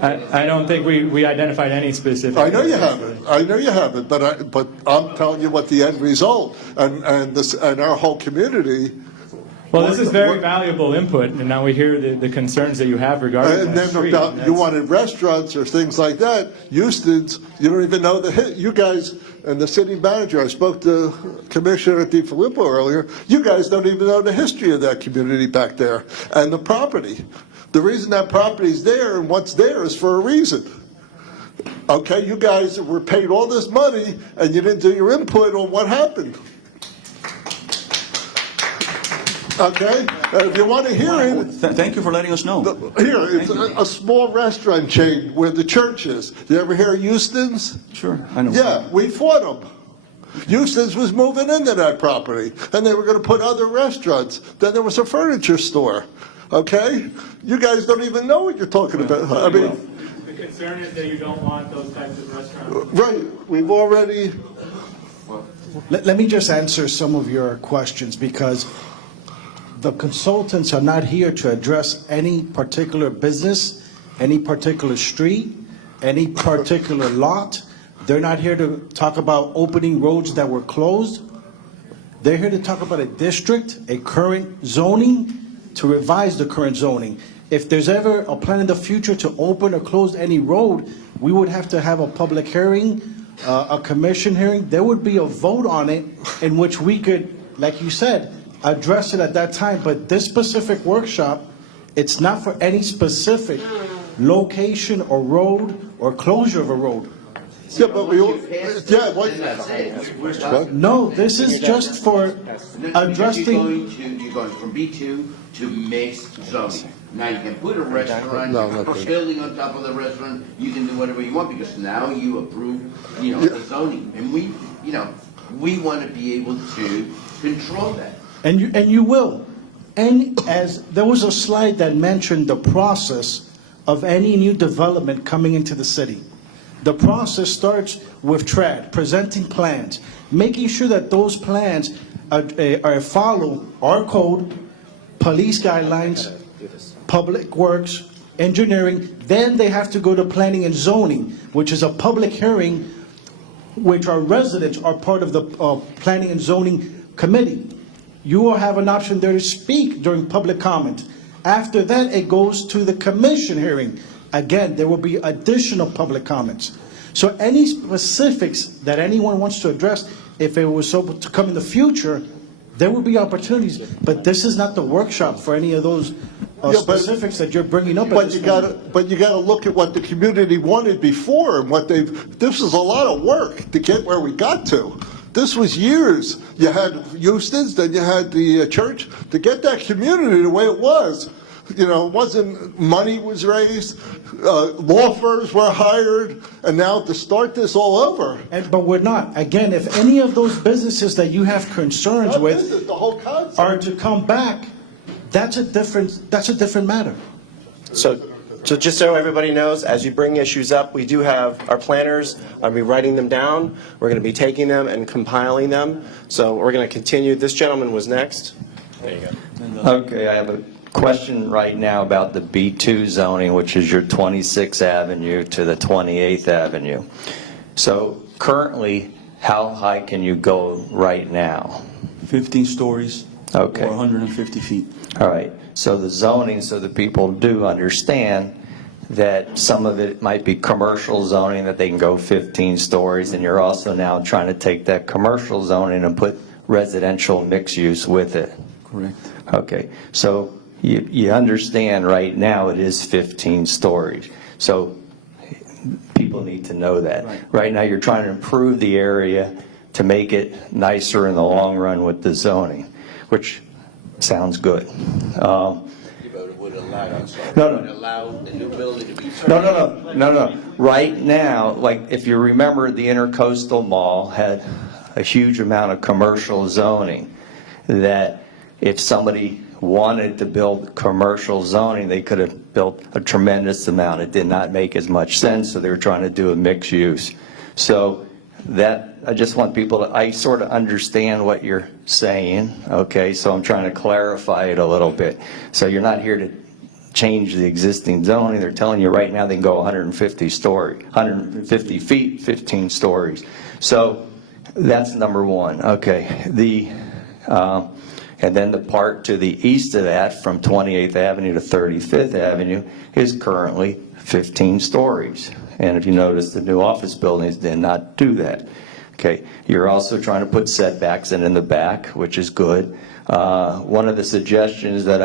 I don't think we identified any specific. I know you haven't. I know you haven't. But I'm telling you what the end result and our whole community. Well, this is very valuable input, and now we hear the concerns that you have regarding And that then street. about you wanted restaurants or things like that. Houston's, you don't even know you guys and the city manager. I spoke to Commissioner DiFilippo earlier. You guys don't even know the history of that community back there and the property. The reason that property's there and what's there is for a reason. Okay, you guys were paid all this money and you didn't do your input on what happened. Okay, if you want to hear it. Thank you for letting us know. Here, it's a small restaurant chain where the church is. You ever hear of Houston's? Sure, I know. Yeah, we fought them. Houston's was moving into that property, and they were going to put other restaurants. Then there was a furniture store. Okay? You guys don't even know what you're talking about. I mean, The concern is that you don't want those types of restaurants. right, we've already... Let me just answer some of your questions, because the consultants are not here to address any particular business, any particular street, any particular lot. They're not here to talk about opening roads that were closed. They're here to talk about a district, a current zoning, to revise the current zoning. If there's ever a plan in the future to open or close any road, we would have to have a public hearing, a commission hearing. There would be a vote on it in which we could, like you said, address it at that time. But this specific workshop, it's not for any specific location or road or closure of a road. Yeah, but we all... Yeah, what... No, this is just for addressing... You're going from B2 to mixed zoning. Now you can put a restaurant, No, not a good. building on top of the restaurant, you can do whatever you want, because now you approve, the zoning. And we want to be able to control that. And you will. And as there was a slide that mentioned the process of any new development coming into the city. The process starts with TRAD, presenting plans, making sure that those plans are follow our code, police guidelines, public works, engineering. Then they have to go to planning and zoning, which is a public hearing, which our residents are part of the planning and zoning committee. You will have an option there to speak during public comment. After that, it goes to the commission hearing. Again, there will be additional public comments. So any specifics that anyone wants to address, if it was so to come in the future, there will be opportunities. But this is not the workshop for any of those specifics that you're bringing up. But you gotta look at what the community wanted before and what they've. This is a lot of work to get where we got to. This was years. You had Houston's, then you had the church to get that community the way it was. It wasn't money was raised, law firms were hired, and now to start this all over. But we're not. Again, if any of those businesses that you have concerns That with isn't the whole concept. are to come back, that's a different matter. So just so everybody knows, as you bring issues up, we do have our planners. I'll be writing them down. We're going to be taking them and compiling them. So we're going to continue. This gentleman was next. There you go. Okay, I have a question right now about the B2 zoning, which is your 26th Avenue to the 28th Avenue. So currently, how high can you go right now? 15 stories. Okay. Or 150 feet. All right, so the zoning, so that people do understand that some of it might be commercial zoning, that they can go 15 stories, and you're also now trying to take that commercial zoning and put residential mixed use with it. Correct. Okay, so you understand right now it is 15 stories. So people need to know that. Right now you're trying to improve the area to make it nicer in the long run with the zoning, which sounds good. It would allow, I'm sorry, No, it no. would allow the new building to be. No. Right now, like, if you remember, the Intercoastal Mall had a huge amount of commercial zoning that if somebody wanted to build commercial zoning, they could have built a tremendous amount. It did not make as much sense, so they were trying to do a mixed use. So that, I just want people to, I sort of understand what you're saying, okay? So I'm trying to clarify it a little bit. So you're not here to change the existing zoning. They're telling you right now they can go 150 feet, 15 stories. So that's number one. Okay. And then the part to the east of that, from 28th Avenue to 35th Avenue, is currently 15 stories. And if you notice, the new office buildings did not do that. Okay. You're also trying to put setbacks in the back, which is good. One of the suggestions that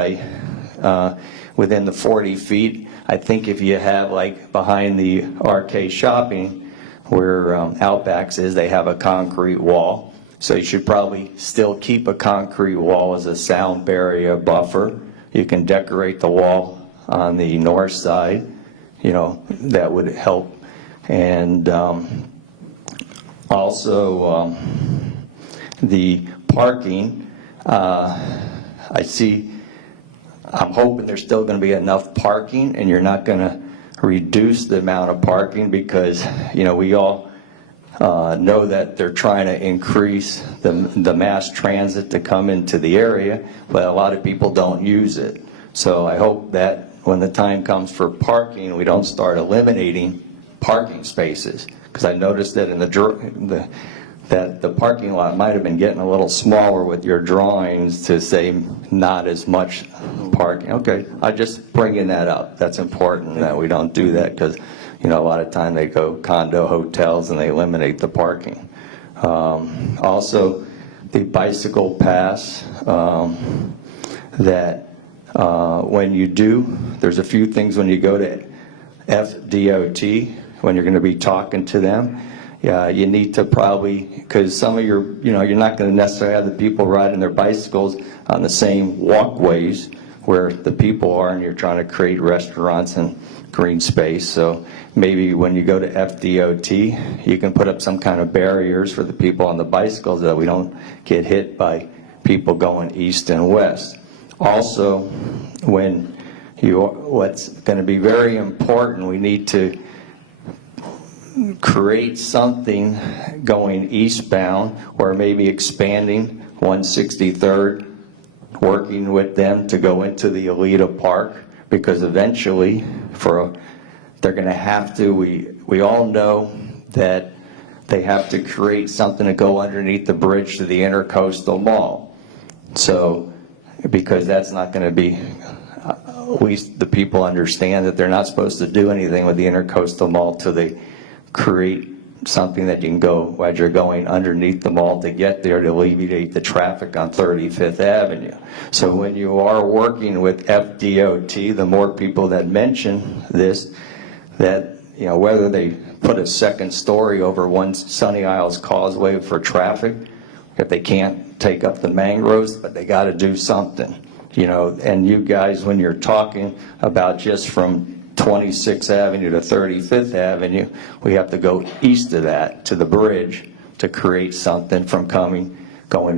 within the 40 feet, I think if you have, like, behind the RK Shopping, where Outbacks is, they have a concrete wall. So you should probably still keep a concrete wall as a sound barrier buffer. You can decorate the wall on the north side, that would help. And also the parking, I'm hoping there's still going to be enough parking, and you're not going to reduce the amount of parking, because we all know that they're trying to increase the mass transit to come into the area, but a lot of people don't use it. So I hope that when the time comes for parking, we don't start eliminating parking spaces, because I noticed that in that the parking lot might have been getting a little smaller with your drawings to say not as much parking. Okay, I'm just bringing that up. That's important that we don't do that, because a lot of time they go condo hotels and they eliminate the parking. Also, the bicycle pass, that when you do, there's a few things when you go to FDOT, when you're going to be talking to them. Yeah, you need to probably, because some of your, you're not going to necessarily have the people riding their bicycles on the same walkways where the people are, and you're trying to create restaurants and green space. So maybe when you go to FDOT, you can put up some kind of barriers for the people on the bicycles, that we don't get hit by people going east and west. Also, what's going to be very important, we need to create something going eastbound, or maybe expanding 163rd, working with them to go into the Alita Park, because eventually they're going to have to, we all know that they have to create something to go underneath the bridge to the Intercoastal Mall. So, because that's not going to be, at least the people understand that they're not supposed to do anything with the Intercoastal Mall till they create something that you can go as you're going underneath the mall to get there, to alleviate the traffic on 35th Avenue. So when you are working with FDOT, the more people that mention this, that whether they put a second story over one Sunny Isles Causeway for traffic, if they can't take up the mangroves, but they got to do something, and you guys, when you're talking about just from 26th Avenue to 35th Avenue, we have to go east of that to the bridge to create something from going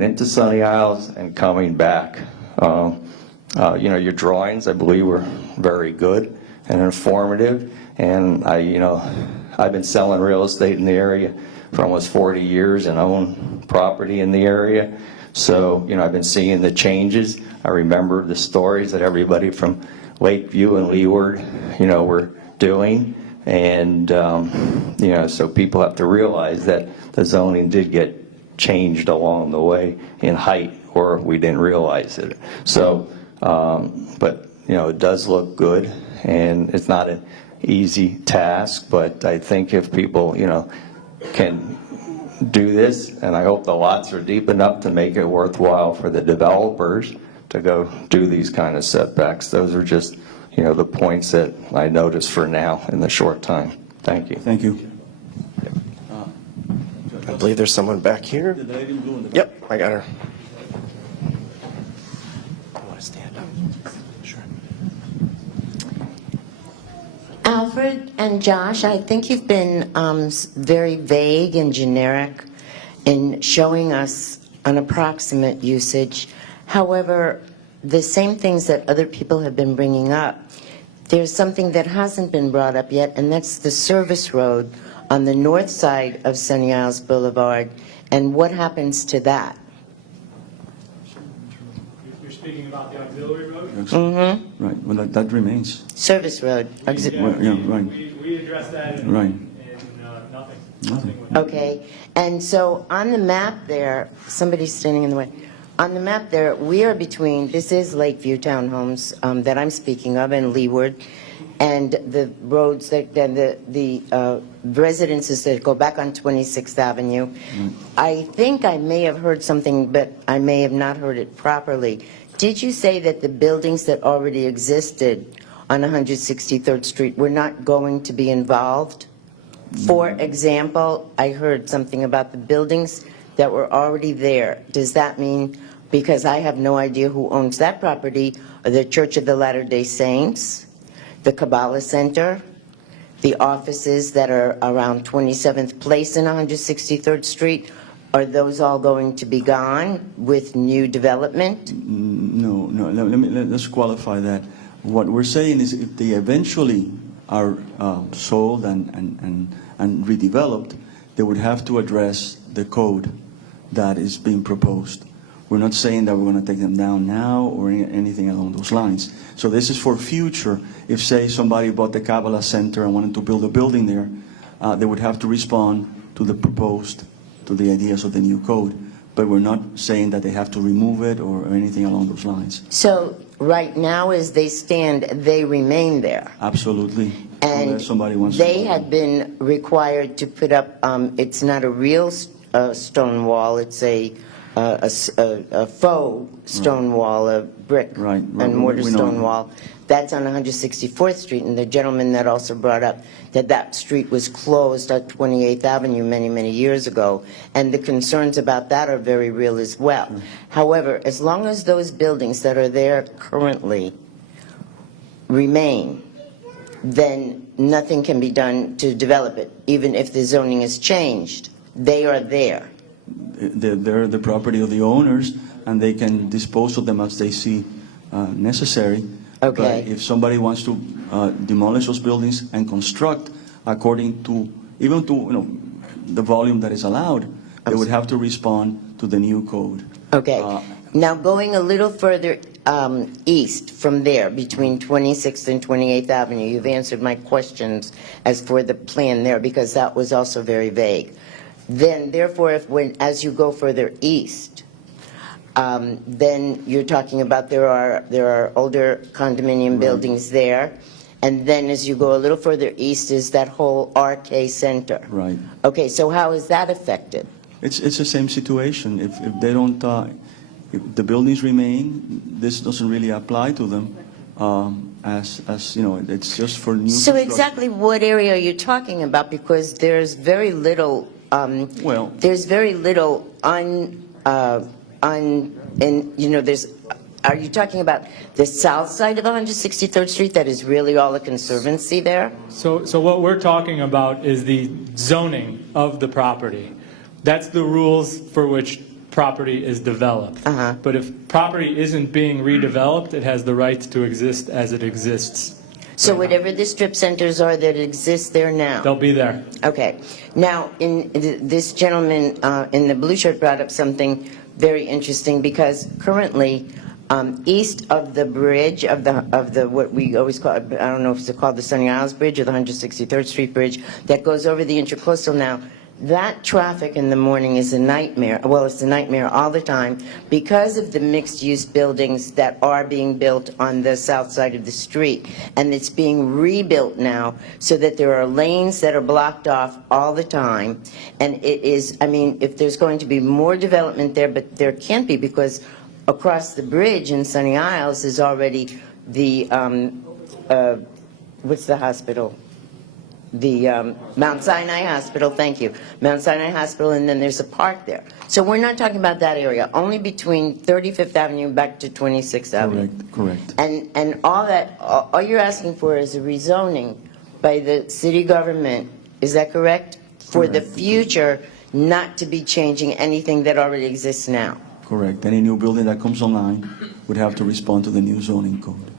into Sunny Isles and coming back. Your drawings, I believe, were very good and informative, and I've been selling real estate in the area for almost 40 years and own property in the area. So, I've been seeing the changes. I remember the stories that everybody from Lakeview and Leeward, were doing. And, so people have to realize that the zoning did get changed along the way in height, or we didn't realize it. So, but, it does look good, and it's not an easy task, but I think if people, can do this, and I hope the lots are deep enough to make it worthwhile for the developers to go do these kind of setbacks. Those are just, the points that I noticed for now in the short time. Thank you. Thank you. I believe there's someone back here. The lady in blue in the back. Yep, I got her. I want to stand up. Sure. Alfred and Josh, I think you've been very vague and generic in showing us an approximate usage. However, the same things that other people have been bringing up, there's something that hasn't been brought up yet, and that's the service road on the north side of Sunny Isles Boulevard, and what happens to that? You're speaking about the auxiliary road? Mm-hmm. Right, well, that remains. Service road. Yeah, right. We addressed that in, Right. nothing. Nothing. Okay, and so on the map there, somebody's standing in the way. On the map there, we are between, this is Lakeview Townhomes that I'm speaking of, and Leeward, and the roads that, and the residences that go back on 26th Avenue. I think I may have heard something, but I may have not heard it properly. Did you say that the buildings that already existed on 163rd Street were not going to be involved? For example, I heard something about the buildings that were already there. Does that mean, because I have no idea who owns that property, the Church of the Latter-day Saints, the Kabbalah Center, the offices that are around 27th Place and 163rd Street, are those all going to be gone with new development? No. Let's qualify that. What we're saying is if they eventually are sold and redeveloped, they would have to address the code that is being proposed. We're not saying that we're going to take them down now or anything along those lines. So this is for future. If, say, somebody bought the Kabbalah Center and wanted to build a building there, they would have to respond to the ideas of the new code. But we're not saying that they have to remove it or anything along those lines. So right now, as they stand, they remain there. Absolutely. And Unless somebody wants they to. had been required to put up, it's not a real stone wall, it's a faux stone wall, a brick Right. and mortar We know. stone wall. That's on 164th Street, and the gentleman that also brought up that street was closed at 28th Avenue many, many years ago, and the concerns about that are very real as well. However, as long as those buildings that are there currently remain, then nothing can be done to develop it, even if the zoning is changed. They are there. They're the property of the owners, and they can dispose of them as they see necessary. Okay. But if somebody wants to demolish those buildings and construct according to, even to the volume that is allowed, they would have to respond to the new code. Okay. Now, going a little further east from there, between 26th and 28th Avenue, you've answered my questions as for the plan there, because that was also very vague. Then, therefore, as you go further east, then you're talking about there are older condominium buildings there, and then as you go a little further east is that whole RK Center. Right. Okay, so how is that affected? It's the same situation. If they don't, if the buildings remain, this doesn't really apply to them. As it's just for new. So construction. exactly what area are you talking about? Because there's very little. There's very little there's. Are you talking about the south side of 163rd Street that is really all a conservancy there? So what we're talking about is the zoning of the property. That's the rules for which property is developed. But if property isn't being redeveloped, it has the right to exist as it exists. So whatever the strip centers are that exist there now? They'll be there. Okay. Now, this gentleman in the blue shirt brought up something very interesting, because currently, east of the bridge of the what we always call, I don't know if it's called the Sunny Isles Bridge or the 163rd Street Bridge that goes over the Intercoastal now, that traffic in the morning is a nightmare. Well, it's a nightmare all the time because of the mixed-use buildings that are being built on the south side of the street. And it's being rebuilt now so that there are lanes that are blocked off all the time. And it is, I mean, if there's going to be more development there, but there can't be, because across the bridge in Sunny Isles is already the, what's the hospital? Mount Sinai Hospital, thank you, Mount Sinai Hospital, and then there's a park there. So we're not talking about that area, only between 35th Avenue back to 26th Avenue. Correct. And all you're asking for is a rezoning by the city government, is that correct? For the future, not to be changing anything that already exists now. Correct. Any new building that comes online would have to respond to the new zoning code.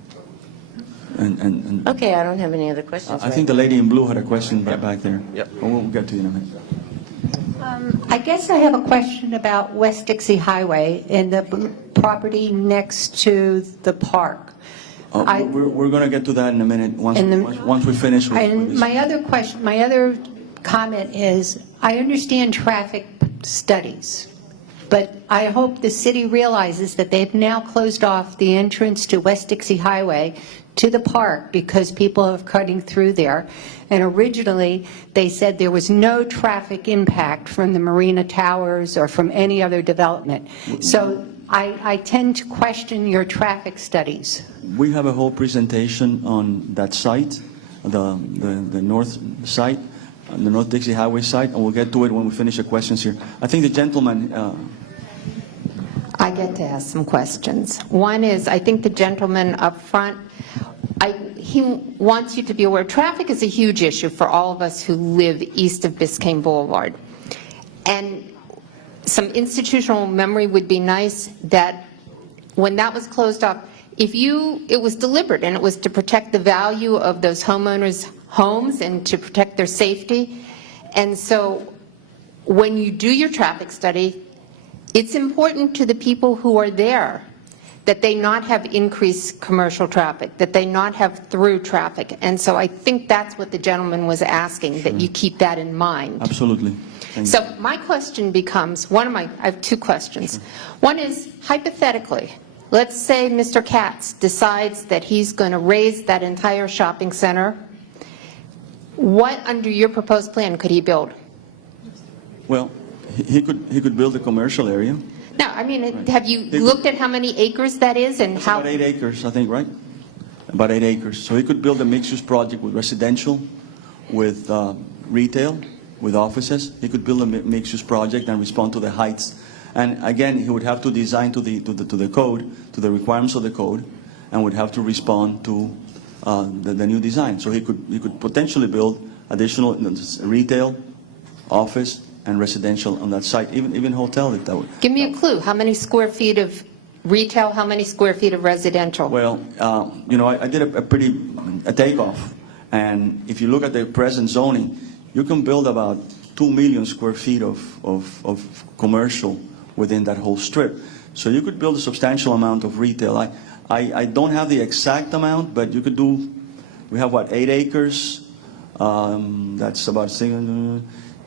And Okay, I don't have any other questions. I think the lady in blue had a question back there. Yep. We'll get to you in a minute. I guess I have a question about West Dixie Highway and the property next to the park. We're going to get to that in a minute once we finish with And this. my other comment is, I understand traffic studies, but I hope the city realizes that they've now closed off the entrance to West Dixie Highway to the park because people are cutting through there. And originally, they said there was no traffic impact from the Marina Towers or from any other development. So I tend to question your traffic studies. We have a whole presentation on that site, the north site, the North Dixie Highway site, and we'll get to it when we finish the questions here. I think the gentleman... I get to ask some questions. One is, I think the gentleman up front, he wants you to be aware, traffic is a huge issue for all of us who live east of Biscayne Boulevard. And some institutional memory would be nice that when that was closed off, it was deliberate, and it was to protect the value of those homeowners' homes and to protect their safety. And so when you do your traffic study, it's important to the people who are there that they not have increased commercial traffic, that they not have through traffic. And so I think that's what the gentleman was asking, that you keep that in mind. Absolutely. Thank So you. my question becomes, I have two questions. One is, hypothetically, let's say Mr. Katz decides that he's going to raise that entire shopping center. What, under your proposed plan, could he build? Well, he could build a commercial area. No, I mean, have you looked at how many acres that is and It's how? about 8 acres, I think, right? About 8 acres. So he could build a mixed-use project with residential, with retail, with offices. He could build a mixed-use project and respond to the heights. And again, he would have to design to the code, to the requirements of the code, and would have to respond to the new design. So he could potentially build additional retail, office, and residential on that site, even hotel if that would. Give me a clue. How many square feet of retail, how many square feet of residential? Well, I did a takeoff, and if you look at the present zoning, you can build about 2 million square feet of commercial within that whole strip. So you could build a substantial amount of retail. I don't have the exact amount, but you could do, we have what, 8 acres? That's about,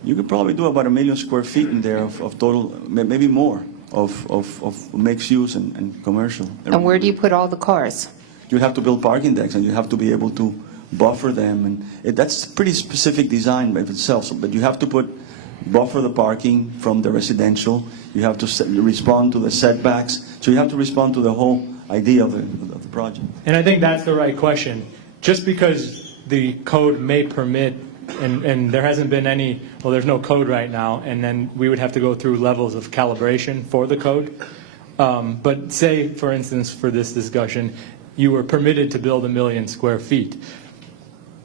you could probably do about 1 million square feet in there of total, maybe more, of mixed use and commercial. And where do you put all the cars? You'd have to build parking decks, and you have to be able to buffer them, and that's pretty specific design by itself. So, but you have to buffer the parking from the residential. You have to respond to the setbacks. So you have to respond to the whole idea of the project. And I think that's the right question. Just because the code may permit, and there hasn't been any, well, there's no code right now, and then we would have to go through levels of calibration for the code. But say, for instance, for this discussion, you were permitted to build 1 million square feet.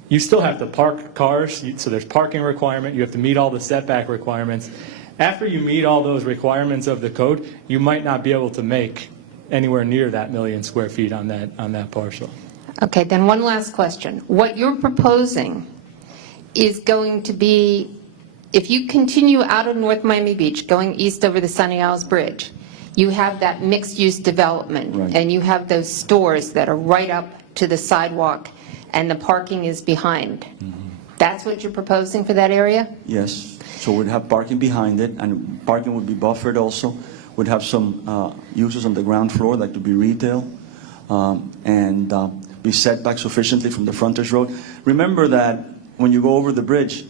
You still have to park cars, so there's parking requirement, you have to meet all the setback requirements. After you meet all those requirements of the code, you might not be able to make anywhere near that 1 million square feet on that parcel. Okay, then one last question. What you're proposing is going to be, if you continue out of North Miami Beach, going east over the Sunny Isles Bridge, you have that mixed-use development, Right. and you have those stores that are right up to the sidewalk, and the parking is behind. That's what you're proposing for that area? Yes. So we'd have parking behind it, and parking would be buffered also. We'd have some uses on the ground floor, that would be retail, and be set back sufficiently from the frontage road. Remember that when you go over the bridge,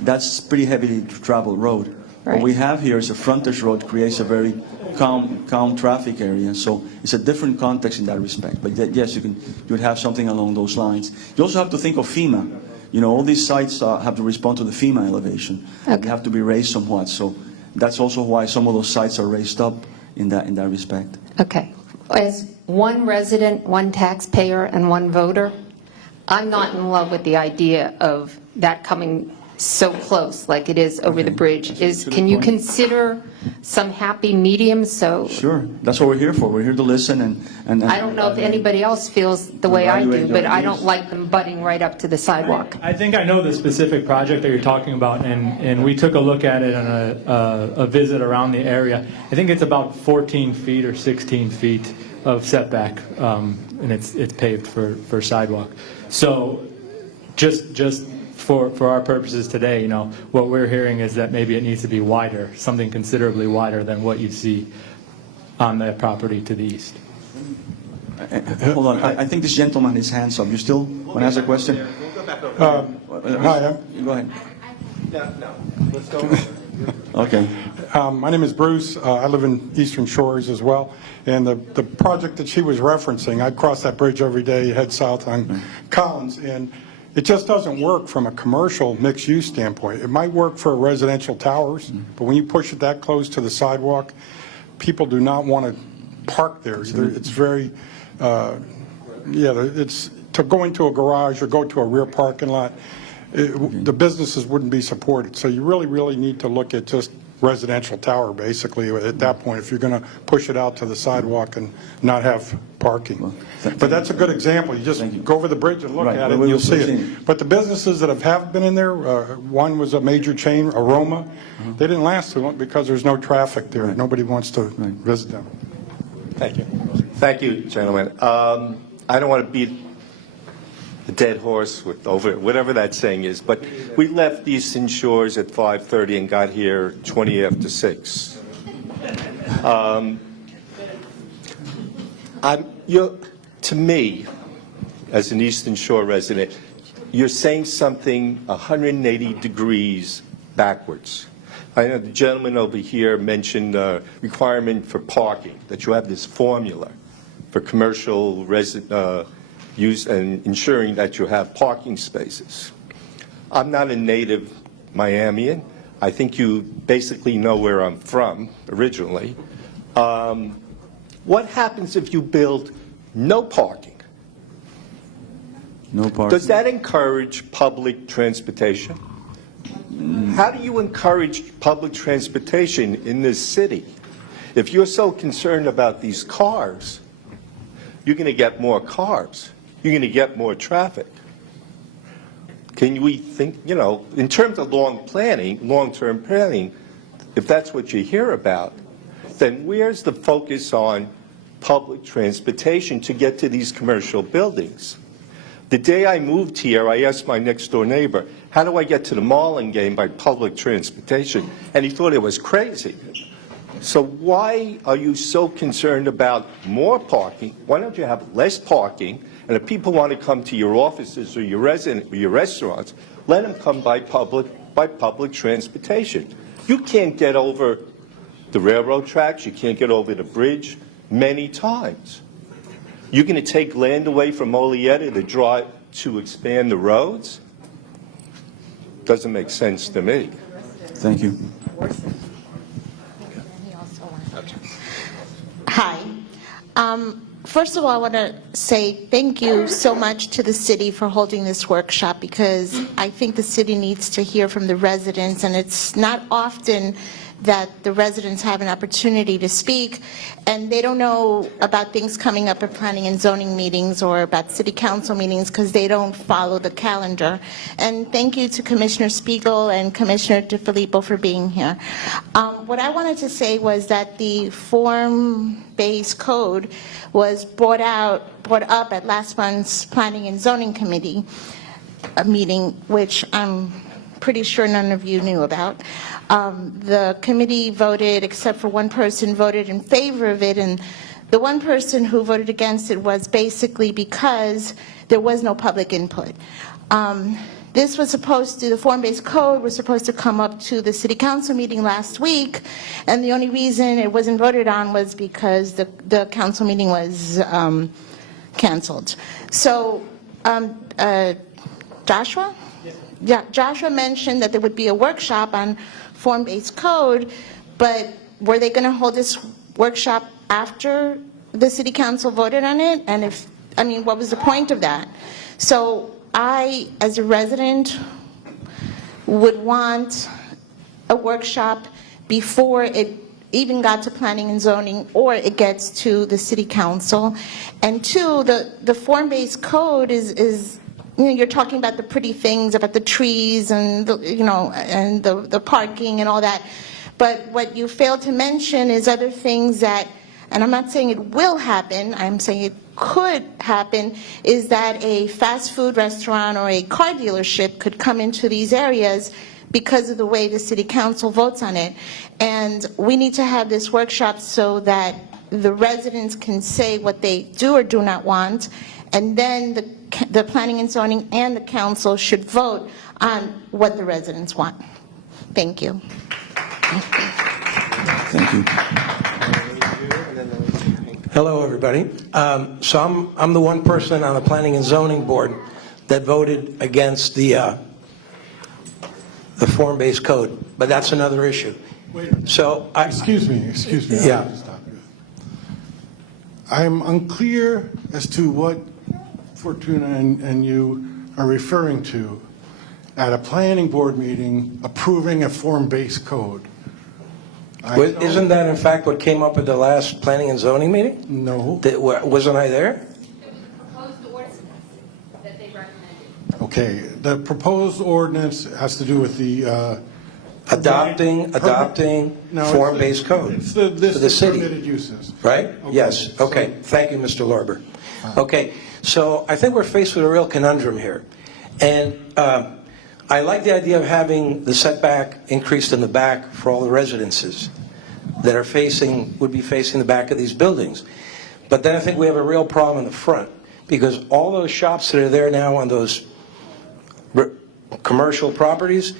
that's pretty heavily traveled road. Right. What we have here is a frontage road creates a very calm traffic area. So it's a different context in that respect. But yes, you would have something along those lines. You also have to think of FEMA. you know, all these sites have to respond to the FEMA elevation. Okay. They have to be raised somewhat. So that's also why some of those sites are raised up in that respect. Okay. As one resident, one taxpayer, and one voter, I'm not in love with the idea of that coming so close like it is over the bridge. Can you consider some happy medium? So Sure. That's what we're here for. We're here to listen and I don't know if anybody else feels the way I do, Evaluate but your I views. don't like them butting right up to the sidewalk. I think I know the specific project that you're talking about, and we took a look at it on a visit around the area. I think it's about 14 feet or 16 feet of setback, and it's paved for sidewalk. So just for our purposes today, you know, what we're hearing is that maybe it needs to be wider, something considerably wider than what you see on the property to the east. Hold on. I think this gentleman, his hands up. You still want to ask a question? Hi, Go ahead. No, let's go. Okay. my name is Bruce. I live in Eastern Shores as well. And the project that she was referencing, I cross that bridge every day, head south on Collins, and it just doesn't work from a commercial mixed-use standpoint. It might work for residential towers, but when you push it that close to the sidewalk, people do not want to park there. It's very, it's to go into a garage or go to a rear parking lot. The businesses wouldn't be supported. So you really, really need to look at just residential tower, basically, at that point, if you're going to push it out to the sidewalk and not have parking. But that's a good example. You just go over the bridge and look Right. at it, and you'll see it. But the businesses that have been in there, one was a major chain, Aroma. They didn't last too long because there's no traffic there. Nobody wants to visit them. Thank you. Thank you, gentlemen. I don't want to beat the dead horse with over whatever that saying is, but we left Eastern Shores at 5:30 and got here 20 after 6. To me, as an Eastern Shore resident, you're saying something 180 degrees backwards. I know the gentleman over here mentioned the requirement for parking, that you have this formula for commercial use and ensuring that you have parking spaces. I'm not a native Miamian. I think you basically know where I'm from originally. What happens if you build no parking? No parking. Does that encourage public transportation? How do you encourage public transportation in this city? If you're so concerned about these cars, you're going to get more cars. You're going to get more traffic. Can we think, you know, in terms of long-term planning, if that's what you hear about, then where's the focus on public transportation to get to these commercial buildings? The day I moved here, I asked my next-door neighbor, how do I get to the Marlin game by public transportation? And he thought it was crazy. So why are you so concerned about more parking? Why don't you have less parking? And if people want to come to your offices or your restaurants, let them come by public transportation. You can't get over the railroad tracks. You can't get over the bridge many times. You're going to take land away from Olieta to expand the roads? Doesn't make sense to me. Thank you. Hi. First of all, I want to say thank you so much to the city for holding this workshop, because I think the city needs to hear from the residents, and it's not often that the residents have an opportunity to speak, and they don't know about things coming up at planning and zoning meetings or about city council meetings because they don't follow the calendar. And thank you to Commissioner Spiegel and Commissioner DeFilippo for being here. What I wanted to say was that the form-based code was brought up at last month's Planning and Zoning Committee meeting, which I'm pretty sure none of you knew about. The committee voted, except for one person, voted in favor of it, and the one person who voted against it was basically because there was no public input. This was supposed to, the form-based code was supposed to come up to the city council meeting last week, and the only reason it wasn't voted on was because the council meeting was canceled. So Joshua? Yeah, Joshua mentioned that there would be a workshop on form-based code, but were they going to hold this workshop after the city council voted on it? And if, I mean, what was the point of that? So I, as a resident, would want a workshop before it even got to planning and zoning, or it gets to the city council. And two, the form-based code is you know, you're talking about the pretty things, about the trees and the, you know, and the parking and all that. But what you failed to mention is other things that, and I'm not saying it will happen, I'm saying it could happen, is that a fast food restaurant or a car dealership could come into these areas because of the way the city council votes on it. And we need to have this workshop so that the residents can say what they do or do not want, and then the planning and zoning and the council should vote on what the residents want. Thank you. Thank you. Hello, everybody. So I'm the one person on the Planning and Zoning Board that voted against the form-based code, but that's another issue. So Excuse me. Yeah. I'll stop you. I'm unclear as to what Fortuna and you are referring to at a planning board meeting approving a form-based code. Isn't that in fact what came up at the last Planning and Zoning meeting? No. Wasn't I there? Proposed ordinance that they recommended. Okay, the proposed ordinance has to do with the Adopting No, form-based code It's the for list the of city. permitted uses. Right? Okay. Yes. Okay. Thank you, Mr. Lorber. Okay. So I think we're faced with a real conundrum here. And I like the idea of having the setback increased in the back for all the residences that are would be facing the back of these buildings. But then I think we have a real problem in the front, because all those shops that are there now on those commercial properties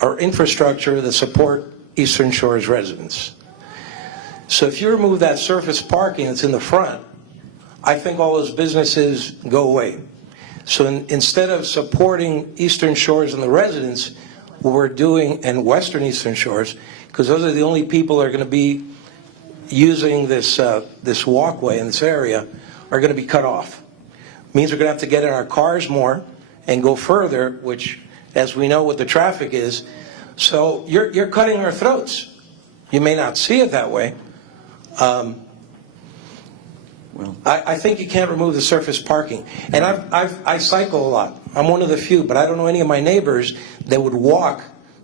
are infrastructure that support Eastern Shore's residents. So if you remove that surface parking that's in the front, I think all those businesses go away. So instead of supporting Eastern Shores and the residents, what we're doing, and Western Eastern Shores, because those are the only people that are going to be using this walkway in this area, are going to be cut off. Means we're going to have to get in our cars more and go further, which, as we know what the traffic is. So you're cutting our throats. You may not see it that way. I think you can't remove the surface parking. And I cycle a lot. I'm one of the few, but I don't know any of my neighbors that would walk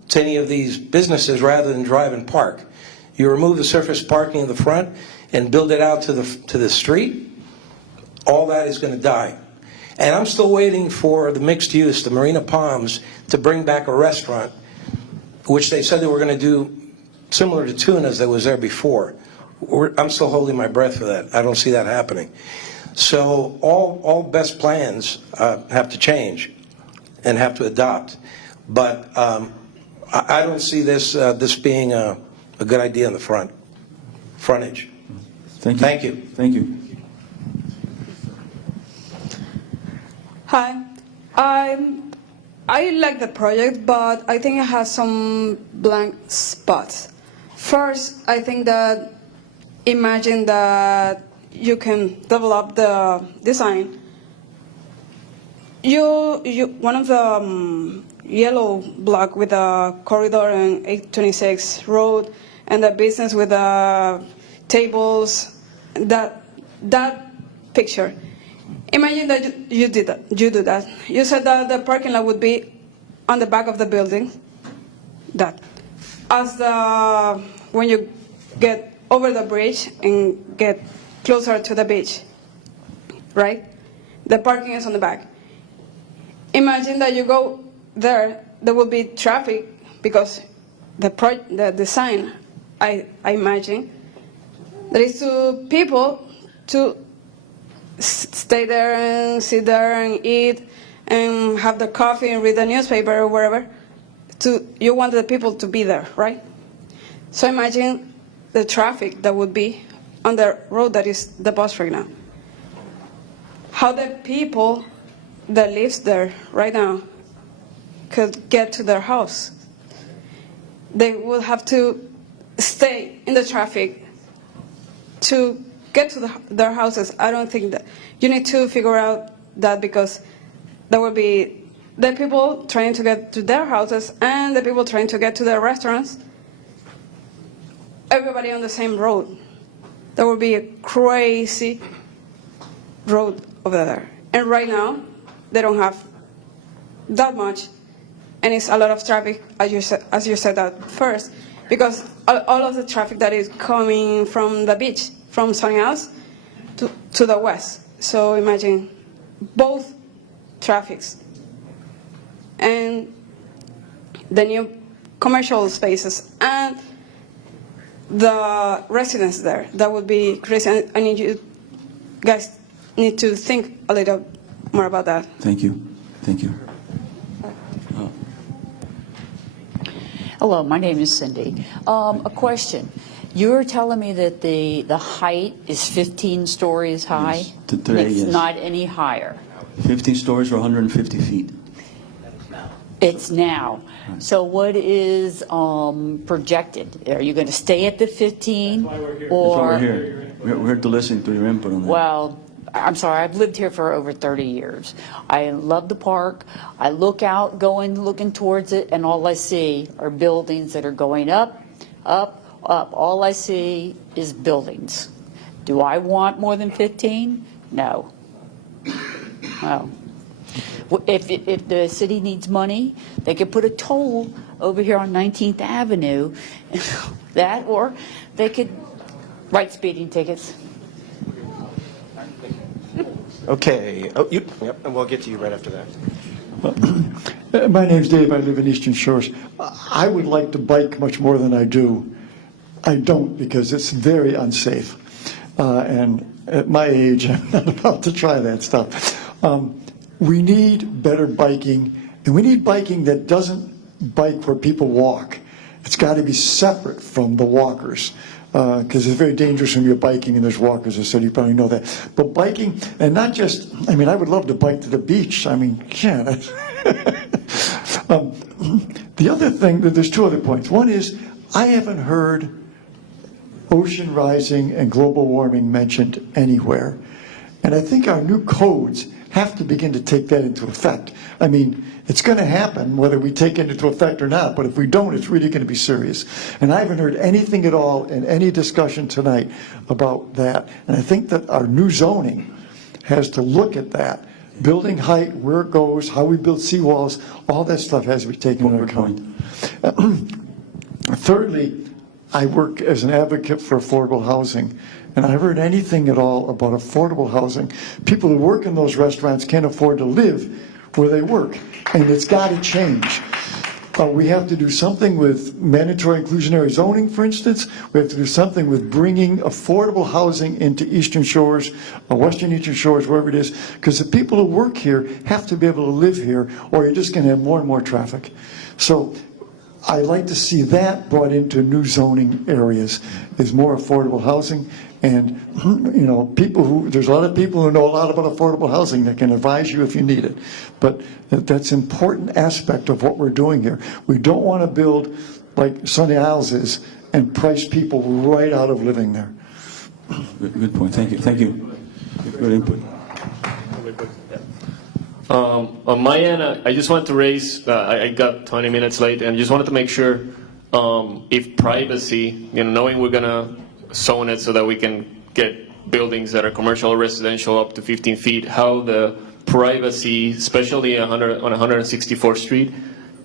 to any of these businesses rather than drive and park. You remove the surface parking in the front and build it out to the street, all that is going to die. And I'm still waiting for the mixed use, the Marina Palms, to bring back a restaurant, which they said they were going to do similar to Tuna's that was there before. I'm still holding my breath for that. I don't see that happening. So all best plans have to change and have to adopt. But I don't see this being a good idea in the frontage. Thank you. Thank you. Thank you. Hi. I like the project, but I think it has some blank spots. First, I think that imagine that you can develop the design. One of the yellow block with a corridor and 826 road, and the business with the tables, that picture. Imagine that you do that. You said that the parking lot would be on the back of the building. That, when you get over the bridge and get closer to the beach, right? The parking is on the back. Imagine that you go there will be traffic because the design, I imagine, there is to people to stay there and sit there and eat and have the coffee and read the newspaper or wherever. You want the people to be there, right? So imagine the traffic that would be on the road that is the bus right now. How the people that lives there right now could get to their house. They will have to stay in the traffic to get to their houses. I don't think that you need to figure out that, because there will be the people trying to get to their houses and the people trying to get to their restaurants, everybody on the same road. There will be a crazy road over there. And right now, they don't have that much, and it's a lot of traffic, as you said at first, because all of the traffic that is coming from the beach, from Sunny Isles to the west. So imagine both traffics. And the new commercial spaces and the residents there, that would be crazy. I need you guys need to think a little more about that. Thank you. Thank you. Hello, my name is Cindy. A question. You're telling me that the height is 15 stories high? Yes. Today, it's yes. not any higher? 15 stories or 150 feet. It's now. So what is projected? Are you going to stay at the 15? That's why we're here. We're here to listen to your input on that. Well, I'm sorry, I've lived here for over 30 years. I love the park. I look out, looking towards it, and all I see are buildings that are going up, up, up. All I see is buildings. Do I want more than 15? No. No. If the city needs money, they could put a toll over here on 19th Avenue, that, or they could write speeding tickets. Okay. Oh, yep, and we'll get to you right after that. My name's Dave. I live in Eastern Shores. I would like to bike much more than I do. I don't, because it's very unsafe. And at my age, I'm not about to try that stuff. We need better biking, and we need biking that doesn't bike where people walk. It's got to be separate from the walkers, because it's very dangerous when you're biking and there's walkers. I said, you probably know that. But biking, and not just, I mean, I would love to bike to the beach. I mean, yeah. The other thing, there's two other points. One is, I haven't heard ocean rising and global warming mentioned anywhere. And I think our new codes have to begin to take that into effect. I mean, it's going to happen whether we take it into effect or not, but if we don't, it's really going to be serious. And I haven't heard anything at all in any discussion tonight about that. And I think that our new zoning has to look at that. Building height, where it goes, how we build seawalls, all that stuff has to be taken into account. Thirdly, I work as an advocate for affordable housing. And I haven't heard anything at all about affordable housing. People who work in those restaurants can't afford to live where they work, and it's got to change. We have to do something with mandatory inclusionary zoning, for instance. We have to do something with bringing affordable housing into Eastern Shores, Western Eastern Shores, wherever it is, because the people who work here have to be able to live here, or you're just going to have more and more traffic. So I'd like to see that brought into new zoning areas, is more affordable housing. And, you know, there's a lot of people who know a lot about affordable housing that can advise you if you need it. But that's an important aspect of what we're doing here. We don't want to build like Sunny Isles is and price people right out of living there. Good point. Thank you. Thank you. Good input. On my end, I just wanted to raise, I got 20 minutes late, and just wanted to make sure if privacy, knowing we're going to zone it so that we can get buildings that are commercial or residential up to 15 feet, how the privacy, especially on 164th Street,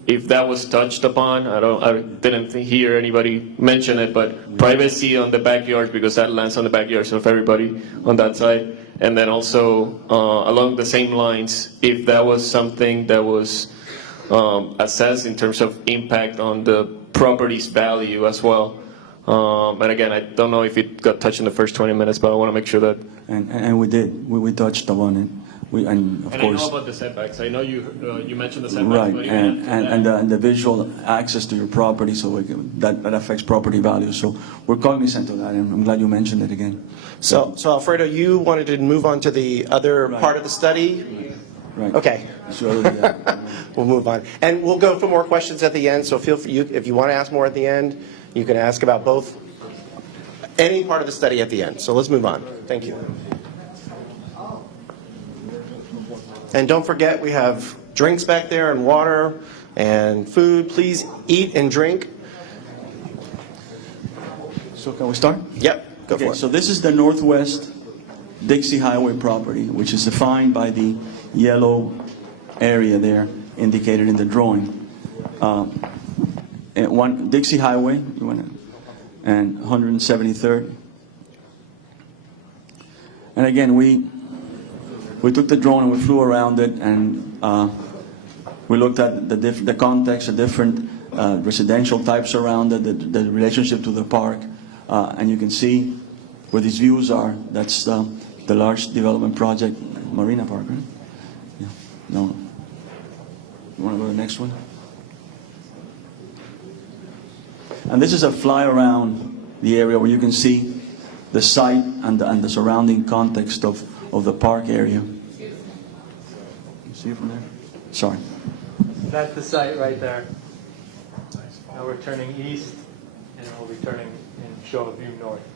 if that was touched upon. I didn't hear anybody mention it, but privacy on the backyards, because that lands on the backyards of everybody on that side. And then also along the same lines, if that was something that was assessed in terms of impact on the property's value as well. And again, I don't know if it got touched in the first 20 minutes, but I want to make sure that. And we did. We touched upon it. And of course. I know about the setbacks. I know you mentioned the setbacks. Right, But and the visual access to your property, so that affects property value. So we're cognizant of that, and I'm glad you mentioned it again. So Alfredo, you wanted to move on to the other part of the study? Right. Okay. So, We'll move on. And we'll go for more questions at the end, so feel free, if you want to ask more at the end, you can ask about both, any part of the study at the end. So let's move on. Thank you. And don't forget, we have drinks back there and water and food. Please eat and drink. So can we start? Yep, go for it. So this is the Northwest Dixie Highway property, which is defined by the yellow area there indicated in the drawing. And one Dixie Highway, and 173rd. And again, we took the drone and we flew around it, and we looked at the context, the different residential types around it, the relationship to the park, and you can see where these views are. That's the large development project, Marina Park, right? Yeah. No. You want to go to the next one? And this is a fly around the area where you can see the site and the surrounding context of the park area. You see it from there? Sorry. That's the site right there. Now we're turning east, and we'll be turning and show a view north.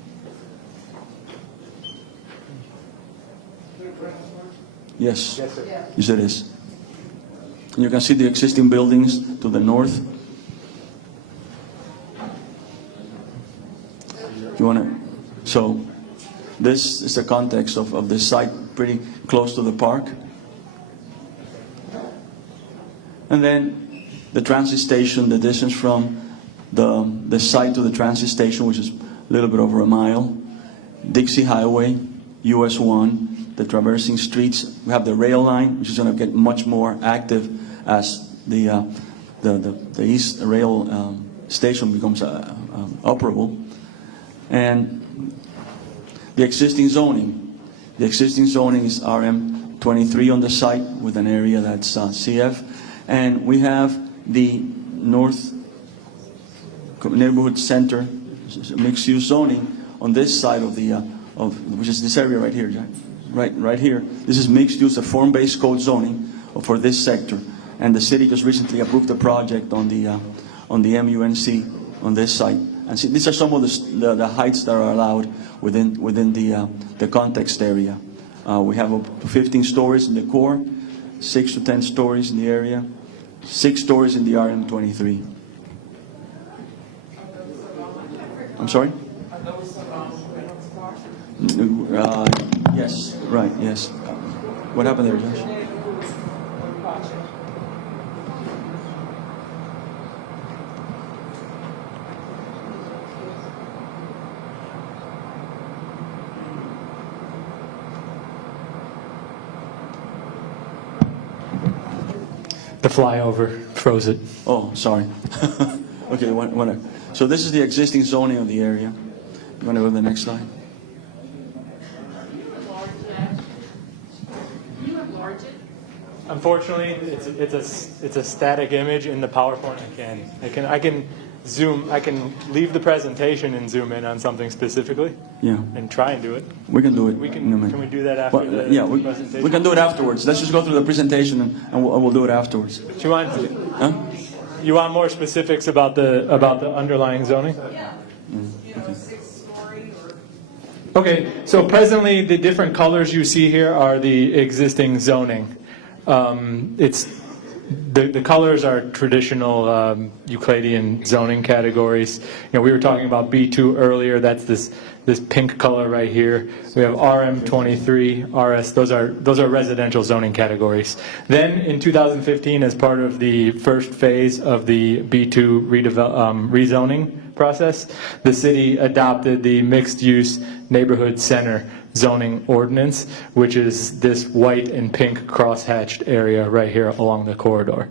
Yes. Yes, sir. Yes, it is. And you can see the existing buildings to the north. You want to? So this is the context of this site, pretty close to the park. And then the transit station, the distance from the site to the transit station, which is a little bit over a mile. Dixie Highway, US 1, the traversing streets. We have the rail line, which is going to get much more active as the East Rail station becomes operable. And the existing zoning. The existing zoning is RM23 on the site with an area that's CF. And we have the North Neighborhood Center mixed-use zoning on this side of the, which is this area right here, Jack. Right here. This is mixed-use, a form-based code zoning for this sector. And the city just recently approved a project on the MUNC on this site. And see, these are some of the heights that are allowed within the context area. We have up to 15 stories in the core, 6 to 10 stories in the area, 6 stories in the RM23. I'm sorry? Yes, right, yes. What happened there, Josh? The flyover froze it. Oh, sorry. Okay, so this is the existing zoning of the area. You want to go to the next slide? Unfortunately, it's a static image in the PowerPoint. I can zoom. I can leave the presentation and zoom in on something specifically. Yeah. And try and do it. We can do it. Can we do that after the presentation? We can do it afterwards. Let's just go through the presentation and we'll do it afterwards. Do you want? Huh? You want more specifics about the underlying zoning? Yeah. Okay, so presently the different colors you see here are the existing zoning. It's the colors are traditional Euclidean zoning categories. You know, we were talking about B2 earlier. That's this pink color right here. We have RM23, RS. Those are residential zoning categories. Then in 2015, as part of the first phase of the B2 rezoning process, the city adopted the mixed-use neighborhood center zoning ordinance, which is this white and pink cross-hatched area right here along the corridor.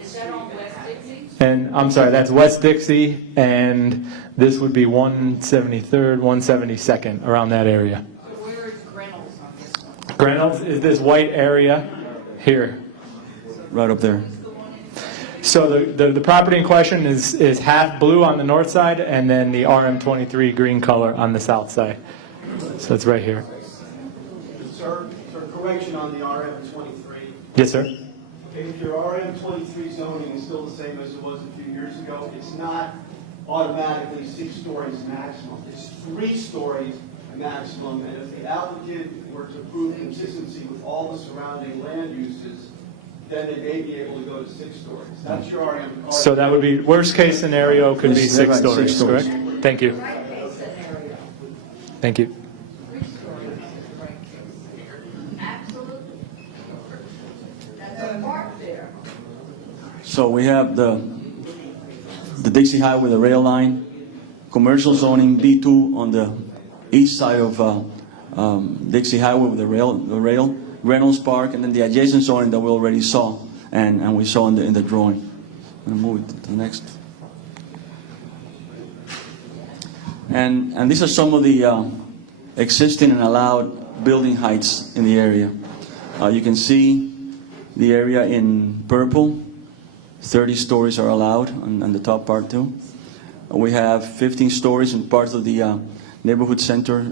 Is that on West Dixie? And I'm sorry, that's West Dixie, and this would be 173rd, 172nd, around that area. So where is Reynolds on this one? Reynolds is this white area here. Right up there. So the property in question is half blue on the north side, and then the RM23 green color on the south side. So it's right here. Sir, correction on the RM23. Yes, sir. If your RM23 zoning is still the same as it was a few years ago, it's not automatically 6 stories maximum. It's 3 stories maximum, and if the applicant were to prove consistency with all the surrounding land uses, then they may be able to go to 6 stories. That's your RM. So that would be, worst case scenario could be Yes, 6 right, stories, 6 stories. correct? Thank you. Thank you. So we have the Dixie Highway, the rail line, commercial zoning B2 on the east side of Dixie Highway with the rail, Reynolds Park, and then the adjacent zoning that we already saw and we saw in the drawing. I'm going to move it to the next. And these are some of the existing and allowed building heights in the area. You can see the area in purple. 30 stories are allowed on the top part too. We have 15 stories in parts of the neighborhood center.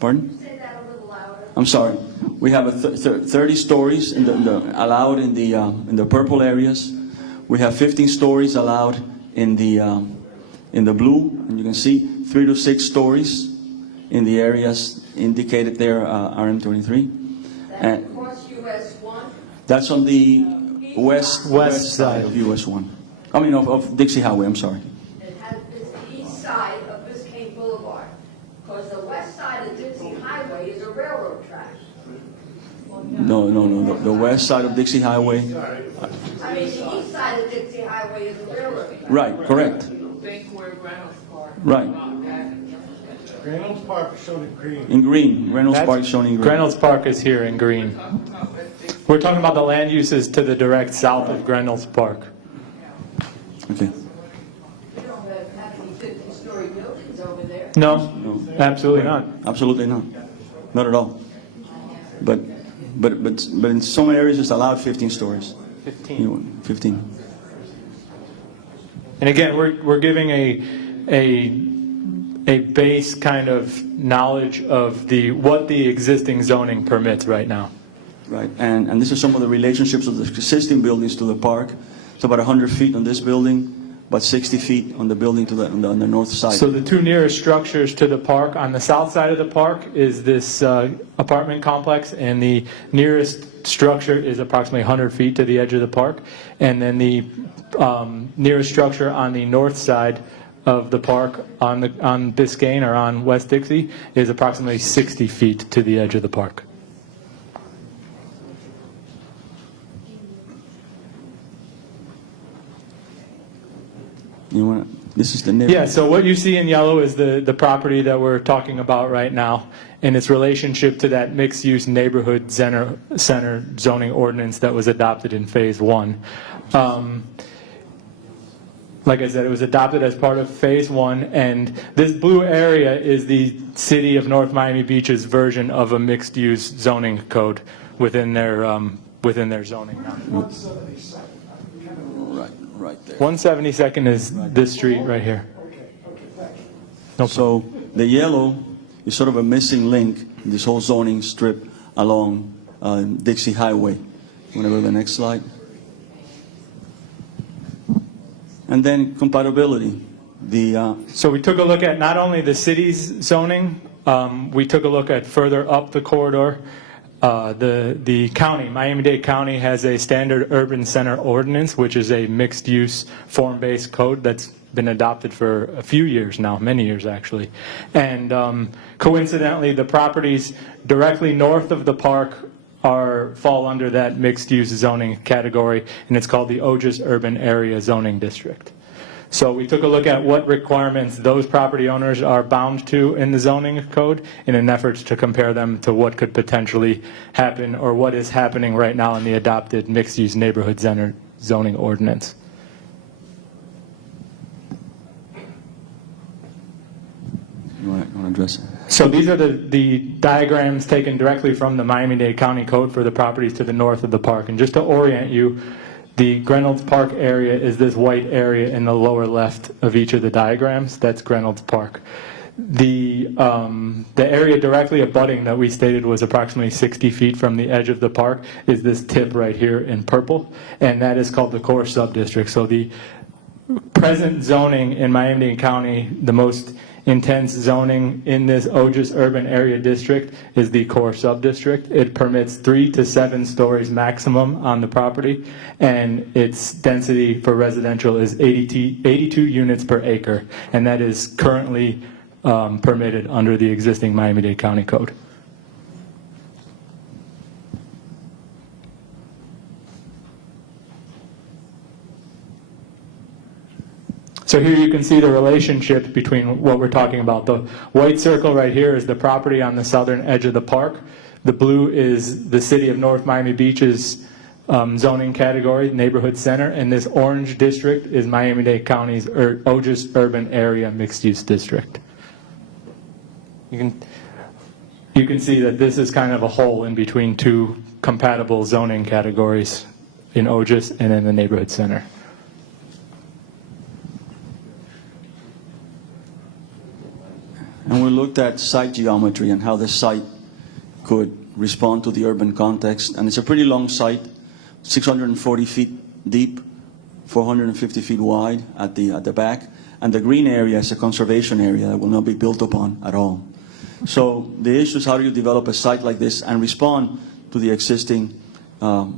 Pardon? Say that a little louder. I'm sorry. We have 30 stories in allowed in the purple areas. We have 15 stories allowed in the blue, and you can see 3 to 6 stories in the areas indicated there, RM23. And Across US 1? that's on the west side of US 1. I mean of Dixie Highway, I'm sorry. It's the east side of Biscayne Boulevard, because the west side of Dixie Highway is a railroad track. No. The west side of Dixie Highway. I mean, the east side of Dixie Highway is a railroad track. Right, correct. Right. Reynolds Park is shown in green. In green. Reynolds Park is shown in green. Reynolds Park is here in green. We're talking about the land uses to the direct south of Reynolds Park. Okay. You don't have any 50-story buildings over there. No, absolutely not. Absolutely not. Not at all. But in some areas it's allowed 15 stories. 15. And again, we're giving a base kind of knowledge of what the existing zoning permits right now. Right, and this is some of the relationships of the existing buildings to the park. It's about 100 feet on this building, about 60 feet on the building on the north side. So the 2 nearest structures to the park, on the south side of the park is this apartment complex, and the nearest structure is approximately 100 feet to the edge of the park. And then the nearest structure on the north side of the park on Biscayne or on West Dixie is approximately 60 feet to the edge of the park. This is the neighborhood. Yeah, so what you see in yellow is the property that we're talking about right now and its relationship to that mixed-use neighborhood center zoning ordinance that was adopted in Phase 1. Like I said, it was adopted as part of Phase 1, and this blue area is the City of North Miami Beach's version of a mixed-use zoning code within their zoning now. Right there. 172nd is this street right here. So the yellow is sort of a missing link in this whole zoning strip along Dixie Highway. Want to go to the next slide? And then compatibility. So we took a look at not only the city's zoning, we took a look at further up the corridor. The county, Miami-Dade County, has a standard urban center ordinance, which is a mixed-use form-based code that's been adopted for a few years now, many years actually. And coincidentally, the properties directly north of the park fall under that mixed-use zoning category, and it's called the Ojas Urban Area Zoning District. So we took a look at what requirements those property owners are bound to in the zoning code in an effort to compare them to what could potentially happen or what is happening right now in the adopted mixed-use neighborhood center zoning ordinance. You want to address it? So these are the diagrams taken directly from the Miami-Dade County Code for the properties to the north of the park. And just to orient you, the Reynolds Park area is this white area in the lower left of each of the diagrams. That's Reynolds Park. The area directly abutting that we stated was approximately 60 feet from the edge of the park is this tip right here in purple, and that is called the core subdistrict. So the present zoning in Miami-Dade County, the most intense zoning in this OJIS urban area district is the core subdistrict. It permits 3 to 7 stories maximum on the property, and its density for residential is 82 units per acre, and that is currently permitted under the existing Miami-Dade County Code. So here you can see the relationship between what we're talking about. The white circle right here is the property on the southern edge of the park. The blue is the city of North Miami Beach's zoning category, neighborhood center, and this orange district is Miami-Dade County's OJIS urban area mixed-use district. You can see that this is kind of a hole in between two compatible zoning categories in OJIS and in the neighborhood center. And we looked at site geometry and how the site could respond to the urban context. And it's a pretty long site, 640 feet deep, 450 feet wide at the back. And the green area is a conservation area that will not be built upon at all. So the issue is how do you develop a site like this and respond to the existing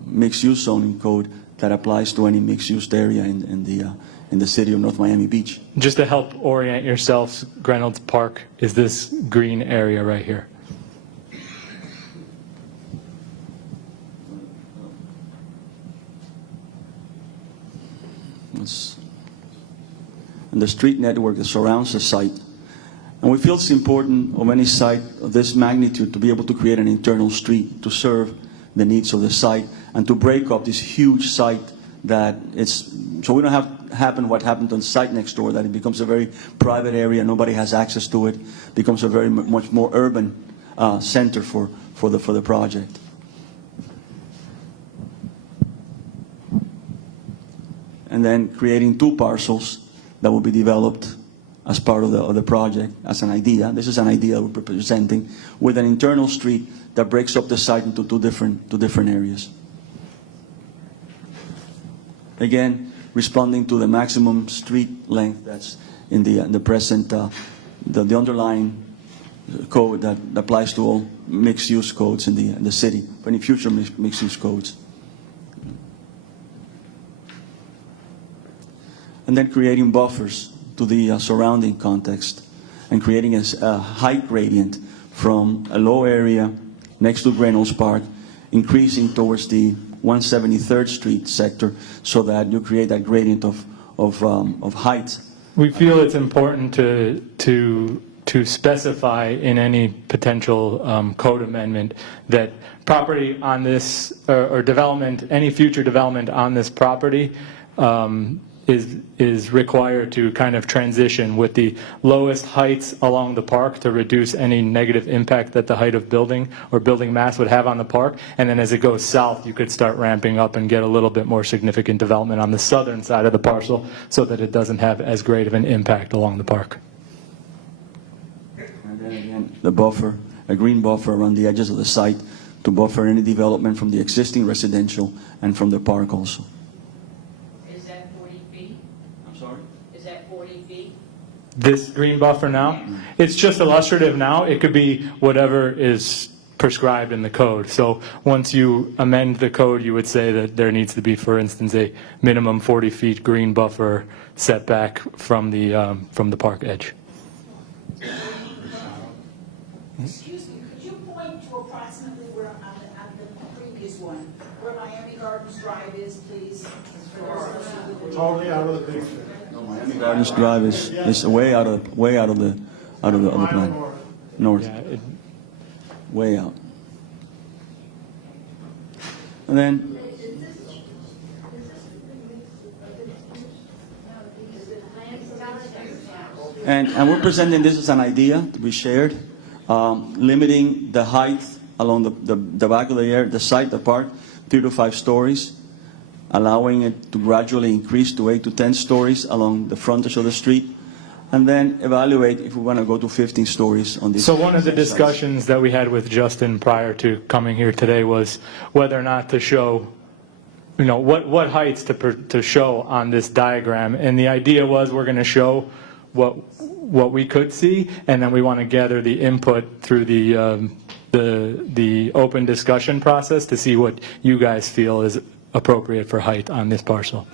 mixed-use zoning code that applies to any mixed-use area in the city of North Miami Beach. Just to help orient yourselves, Reynolds Park is this green area right here. And the street network that surrounds the site. And we feel it's important of any site of this magnitude to be able to create an internal street to serve the needs of the site and to break up this huge site that it's, so we don't have happen what happened on the site next door, that it becomes a very private area, nobody has access to it, becomes a very much more urban center for the project. And then creating 2 parcels that will be developed as part of the project as an idea. This is an idea we're presenting with an internal street that breaks up the site into two different areas. Again, responding to the maximum street length that's in the present, the underlying code that applies to all mixed-use codes in the city, for any future mixed-use codes. And then creating buffers to the surrounding context and creating a height gradient from a low area next to Reynolds Park, increasing towards the 173rd Street sector so that you create that gradient of height. We feel it's important to specify in any potential code amendment that property on this, or development, any future development on this property is required to kind of transition with the lowest heights along the park to reduce any negative impact that the height of building or building mass would have on the park. And then as it goes south, you could start ramping up and get a little bit more significant development on the southern side of the parcel so that it doesn't have as great of an impact along the park. And then again, the buffer, a green buffer around the edges of the site to buffer any development from the existing residential and from the park also. This green buffer now, it's just illustrative now. It could be whatever is prescribed in the code. So once you amend the code, you would say that there needs to be, for instance, a minimum 40 feet green buffer setback from the park edge. Excuse me, could you point to approximately where on the previous one, where Miami Gardens Drive is, please? Totally out of the picture. Miami Gardens Drive is way out of the plan. North. Yeah, way out. And then and we're presenting this as an idea to be shared, limiting the height along the back of the site, the park, 3 to 5 stories. Allowing it to gradually increase to 8 to 10 stories along the frontage of the street, and then evaluate if we want to go to 15 stories on this. So one of the site. discussions that we had with Justin prior to coming here today was whether or not to show, you know, what heights to show on this diagram. And the idea was we're going to show what we could see, and then we want to gather the input through the open discussion process to see what you guys feel is appropriate for height on this parcel.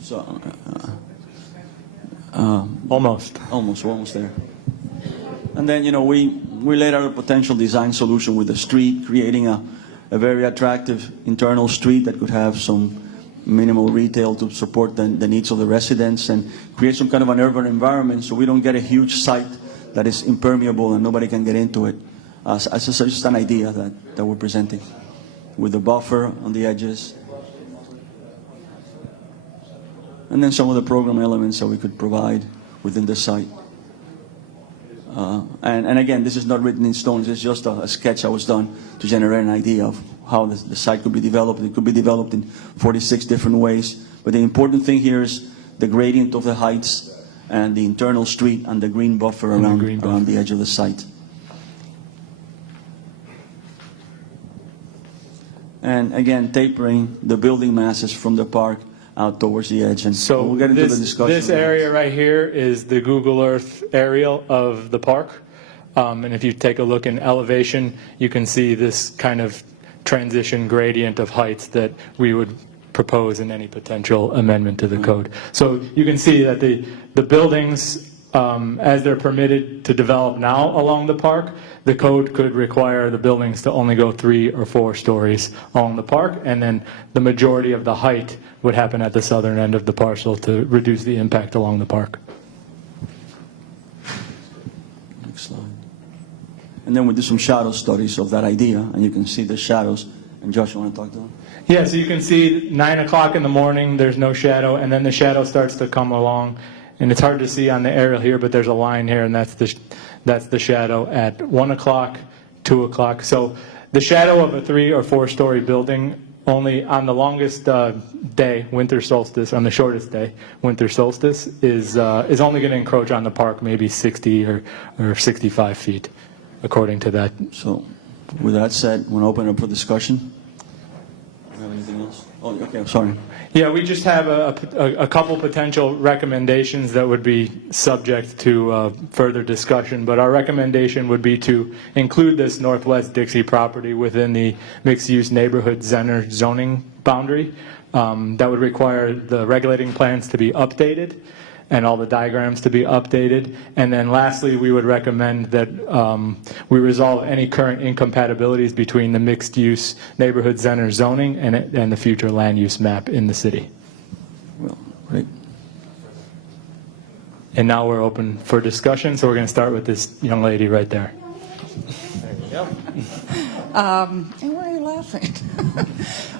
So, Almost. We're almost there. And then, you know, we laid out a potential design solution with the street, creating a very attractive internal street that could have some minimal retail to support the needs of the residents and create some kind of an urban environment so we don't get a huge site that is impermeable and nobody can get into it. As just an idea that we're presenting with the buffer on the edges. And then some of the program elements that we could provide within the site. And again, this is not written in stone, it's just a sketch that was done to generate an idea of how the site could be developed. It could be developed in 46 different ways. But the important thing here is the gradient of the heights and the internal street and the green buffer around the edge of the site. And again, tapering the building masses from the park out towards the edge. And So we'll get into the discussion. this area right here is the Google Earth aerial of the park. And if you take a look in elevation, you can see this kind of transition gradient of heights that we would propose in any potential amendment to the code. So you can see that the buildings, as they're permitted to develop now along the park, the code could require the buildings to only go 3 or 4 stories along the park, and then the majority of the height would happen at the southern end of the parcel to reduce the impact along the park. Next slide. And then we do some shadow studies of that idea, and you can see the shadows. And Josh, you want to talk to them? Yeah, so you can see 9 o'clock in the morning, there's no shadow, and then the shadow starts to come along. And it's hard to see on the aerial here, but there's a line here, and that's the shadow at 1 o'clock, 2 o'clock. So the shadow of a 3 or 4 story building only on the longest day, winter solstice, on the shortest day, winter solstice, is only going to encroach on the park maybe 60 or 65 feet, according to that. So with that said, I want to open it up for discussion. Do you have anything else? Oh, okay, I'm sorry. Yeah, we just have a couple potential recommendations that would be subject to further discussion, but our recommendation would be to include this Northwest Dixie property within the mixed-use neighborhood center zoning boundary. That would require the regulating plans to be updated and all the diagrams to be updated. And then lastly, we would recommend that we resolve any current incompatibilities between the mixed-use neighborhood center zoning and the future land use map in the city. Well, great. And now we're open for discussion, so we're going to start with this young lady right there. And why are you laughing?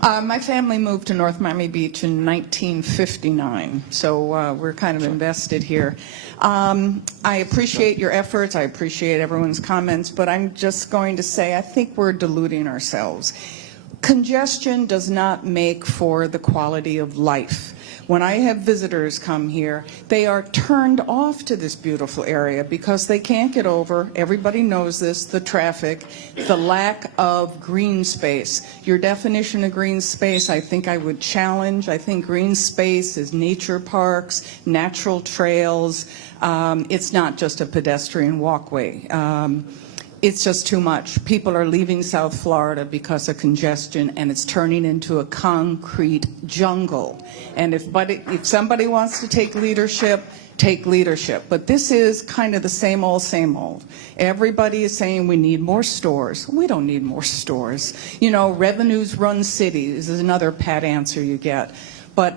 My family moved to North Miami Beach in 1959, so we're kind of invested here. I appreciate your efforts. I appreciate everyone's comments, but I'm just going to say I think we're deluding ourselves. Congestion does not make for the quality of life. When I have visitors come here, they are turned off to this beautiful area because they can't get over, everybody knows this, the traffic, the lack of green space. Your definition of green space, I think I would challenge. I think green space is nature parks, natural trails. It's not just a pedestrian walkway. It's just too much. People are leaving South Florida because of congestion, and it's turning into a concrete jungle. And if somebody wants to take leadership, take leadership. But this is kind of the same old, same old. Everybody is saying we need more stores. We don't need more stores. You know, revenues run cities is another pat answer you get. But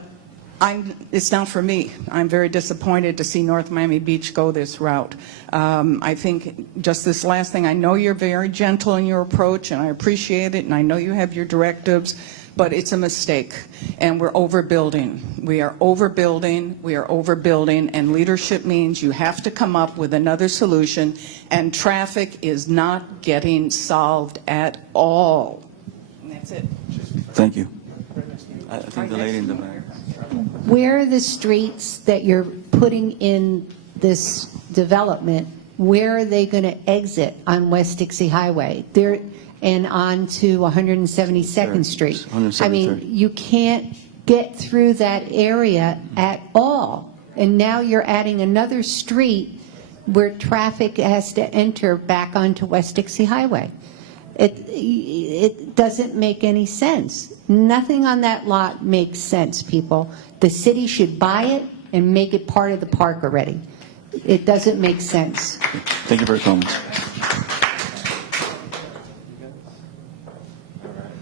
it's not for me. I'm very disappointed to see North Miami Beach go this route. I think just this last thing, I know you're very gentle in your approach, and I appreciate it, and I know you have your directives, but it's a mistake, and we're overbuilding. We are overbuilding, and leadership means you have to come up with another solution, and traffic is not getting solved at all. And that's it. Thank you. I think the lady in the back. Where are the streets that you're putting in this development, where are they going to exit on West Dixie Highway? They're, and on to 172nd Street. I mean, you can't get through that area at all. And now you're adding another street where traffic has to enter back onto West Dixie Highway. It doesn't make any sense. Nothing on that lot makes sense, people. The city should buy it and make it part of the park already. It doesn't make sense. Thank you for your comments.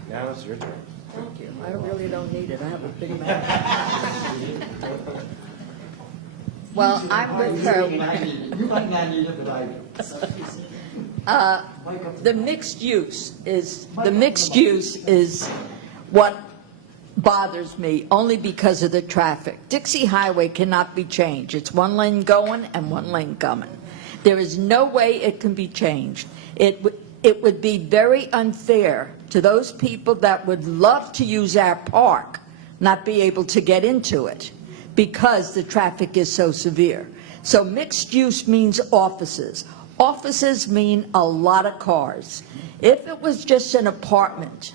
Now it's your turn. Thank you. I really don't need it. I have a big mouth. Well, I'm with her. You might not need it, but I do. The mixed use is what bothers me, only because of the traffic. Dixie Highway cannot be changed. It's one lane going and one lane coming. There is no way it can be changed. It would be very unfair to those people that would love to use our park, not be able to get into it because the traffic is so severe. So mixed use means offices. Offices mean a lot of cars. If it was just an apartment,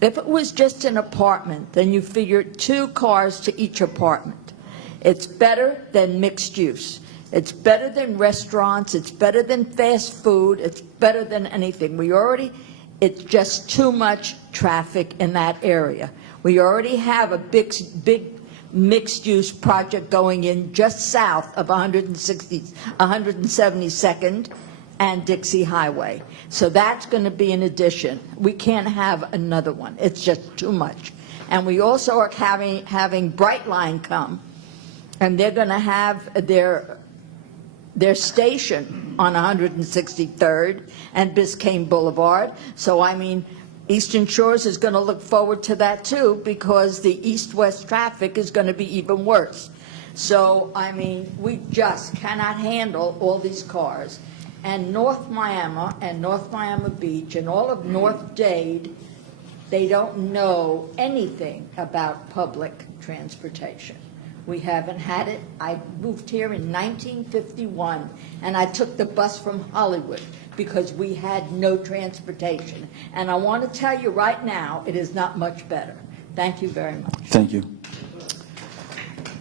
then you figure 2 cars to each apartment. It's better than mixed use. It's better than restaurants. It's better than fast food. It's better than anything. It's just too much traffic in that area. We already have a big mixed-use project going in just south of 172nd and Dixie Highway. So that's going to be an addition. We can't have another one. It's just too much. And we also are having Brightline come, and they're going to have their station on 163rd and Biscayne Boulevard. So, I mean, Eastern Shores is going to look forward to that too, because the east-west traffic is going to be even worse. So, I mean, we just cannot handle all these cars. And North Miami and North Miami Beach and all of North Dade, they don't know anything about public transportation. We haven't had it. I moved here in 1951, and I took the bus from Hollywood because we had no transportation. And I want to tell you right now, it is not much better. Thank you very much. Thank you.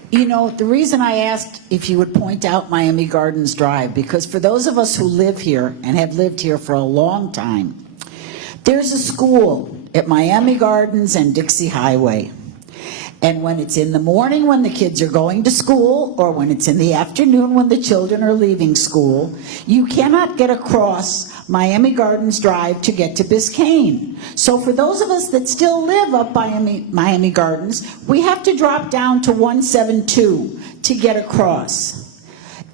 You know, the reason I asked if you would point out Miami Gardens Drive, because for those of us who live here and have lived here for a long time, there's a school at Miami Gardens and Dixie Highway. And when it's in the morning when the kids are going to school, or when it's in the afternoon when the children are leaving school, you cannot get across Miami Gardens Drive to get to Biscayne. So for those of us that still live up by Miami Gardens, we have to drop down to 172 to get across.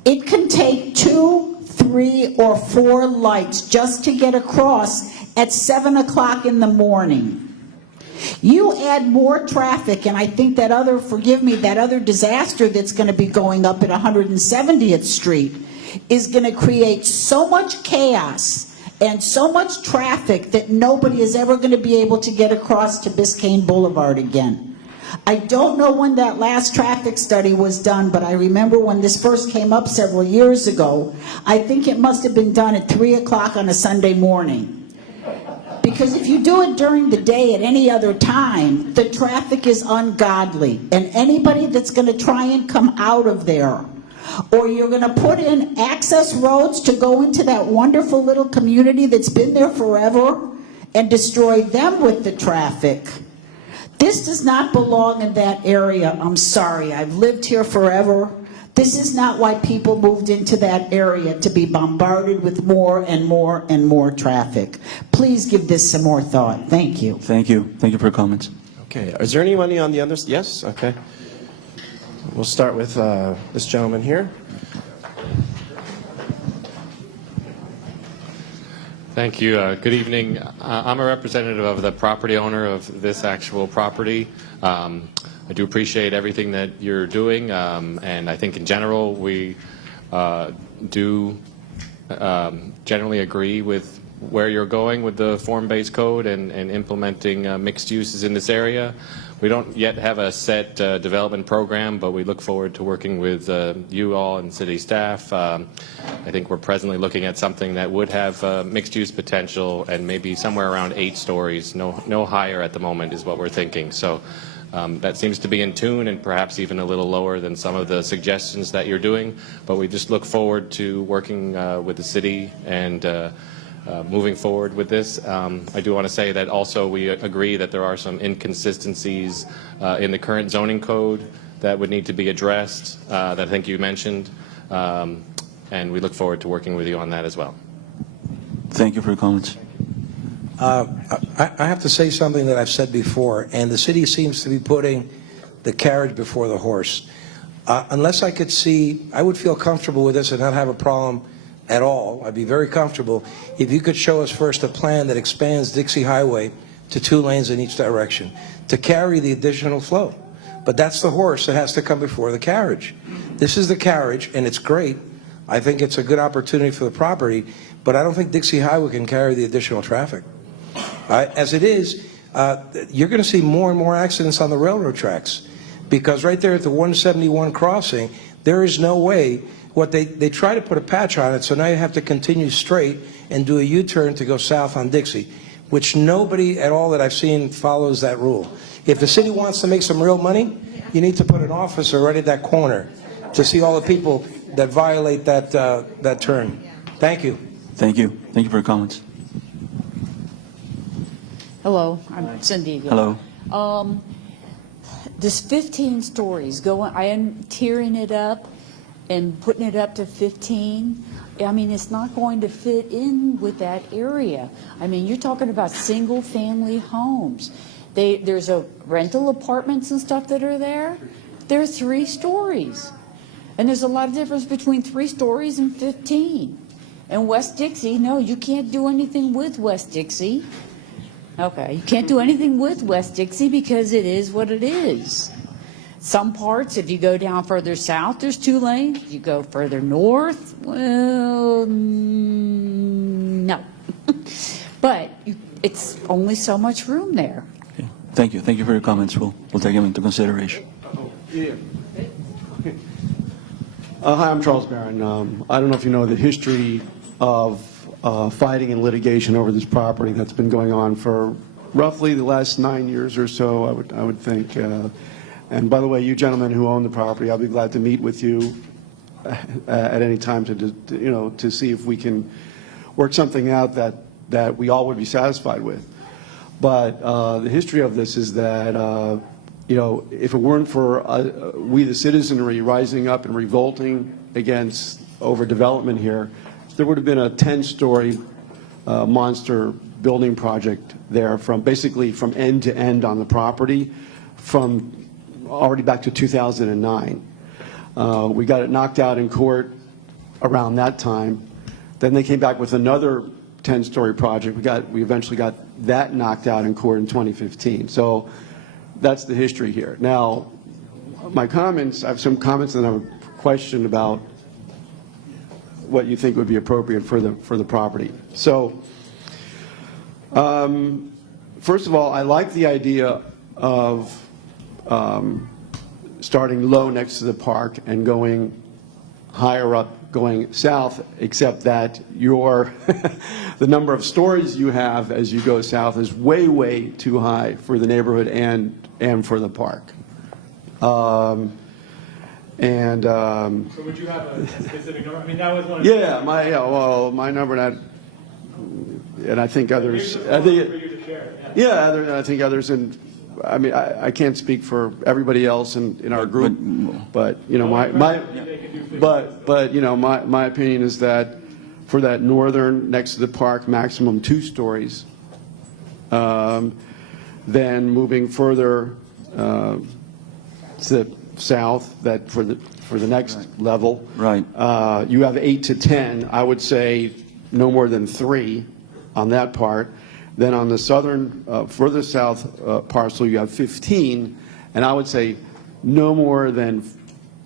It can take 2, 3, or 4 lights just to get across at 7 o'clock in the morning. You add more traffic, and I think that other, forgive me, that other disaster that's going to be going up at 170th Street is going to create so much chaos and so much traffic that nobody is ever going to be able to get across to Biscayne Boulevard again. I don't know when that last traffic study was done, but I remember when this first came up several years ago, I think it must have been done at 3 o'clock on a Sunday morning. Because if you do it during the day at any other time, the traffic is ungodly. And anybody that's going to try and come out of there, or you're going to put in access roads to go into that wonderful little community that's been there forever and destroy them with the traffic. This does not belong in that area. I'm sorry. I've lived here forever. This is not why people moved into that area, to be bombarded with more and more and more traffic. Please give this some more thought. Thank you. Thank you. Thank you for your comments. Okay, is there anybody on the others? Yes, okay. We'll start with this gentleman here. Thank you. Good evening. I'm a representative of the property owner of this actual property. I do appreciate everything that you're doing, and I think in general we do generally agree with where you're going with the form-based code and implementing mixed uses in this area. We don't yet have a set development program, but we look forward to working with you all and city staff. I think we're presently looking at something that would have mixed-use potential and maybe somewhere around 8 stories. No higher at the moment is what we're thinking. So that seems to be in tune and perhaps even a little lower than some of the suggestions that you're doing. But we just look forward to working with the city and moving forward with this. I do want to say that also we agree that there are some inconsistencies in the current zoning code that would need to be addressed that I think you mentioned, and we look forward to working with you on that as well. Thank you for your comments. I have to say something that I've said before, and the city seems to be putting the carriage before the horse. Unless I could see, I would feel comfortable with this and not have a problem at all. I'd be very comfortable if you could show us first a plan that expands Dixie Highway to 2 lanes in each direction to carry the additional flow. But that's the horse that has to come before the carriage. This is the carriage, and it's great. I think it's a good opportunity for the property, but I don't think Dixie Highway can carry the additional traffic. As it is, you're going to see more and more accidents on the railroad tracks, because right there at the 171 crossing, there is no way. What they try to put a patch on it, so now you have to continue straight and do a U-turn to go south on Dixie, which nobody at all that I've seen follows that rule. If the city wants to make some real money, you need to put an officer right at that corner to see all the people that violate that turn. Thank you. Thank you. Thank you for your comments. Hello, I'm Cindy. Hello. This 15 stories, I am tearing it up and putting it up to 15. I mean, it's not going to fit in with that area. I mean, you're talking about single-family homes. There's a rental apartments and stuff that are there. They're 3 stories. And there's a lot of difference between 3 stories and 15. And West Dixie, no, you can't do anything with West Dixie. Okay, you can't do anything with West Dixie because it is what it is. Some parts, if you go down further south, there's 2 lanes. You go further north, well, no. But it's only so much room there. Okay. Thank you. Thank you for your comments. We'll take them into consideration. Hi, I'm Charles Barron. I don't know if you know the history of fighting and litigation over this property that's been going on for roughly the last 9 years or so, I would think. And by the way, you gentlemen who own the property, I'll be glad to meet with you at any time to see if we can work something out that we all would be satisfied with. But the history of this is that if it weren't for we the citizenry rising up and revolting against overdevelopment here, there would have been a 10-story monster building project there basically from end to end on the property from already back to 2009. We got it knocked out in court around that time. Then they came back with another 10-story project. We eventually got that knocked out in court in 2015. So that's the history here. Now, my comments, I have some comments and I have a question about what you think would be appropriate for the property. So, first of all, I like the idea of starting low next to the park and going higher up, going south, except that the number of stories you have as you go south is way, way too high for the neighborhood and for the park. So would you have a specific number? I mean, that was one of my number, and I think others. I think others, and I mean, I can't speak for everybody else in our group, but my opinion is that for that northern next to the park, maximum 2 stories. Then moving further to the south, that for the next level, right? You have 8 to 10. I would say no more than 3 on that part. Then on the southern, further south parcel, you have 15, and I would say no more than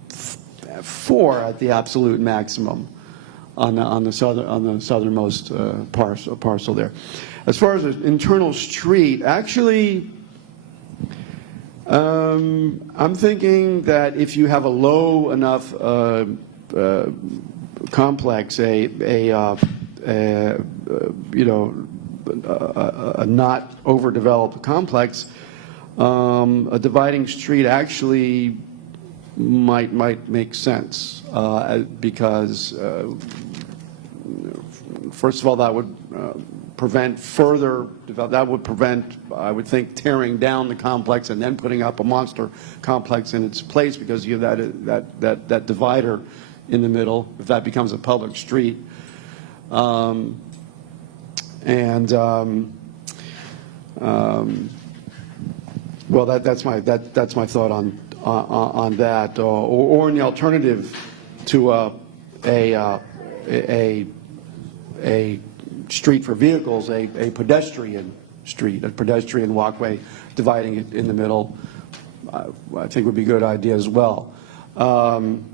4 at the absolute maximum. on the southernmost parcel there. As far as an internal street, actually, I'm thinking that if you have a low enough complex, a not overdeveloped complex, a dividing street actually might make sense because first of all, that would prevent further development. That would prevent, I would think, tearing down the complex and then putting up a monster complex in its place, because you have that divider in the middle if that becomes a public street. Well, that's my thought on that. Or in the alternative to a street for vehicles, a pedestrian street, a pedestrian walkway dividing it in the middle, I think would be a good idea as well. Something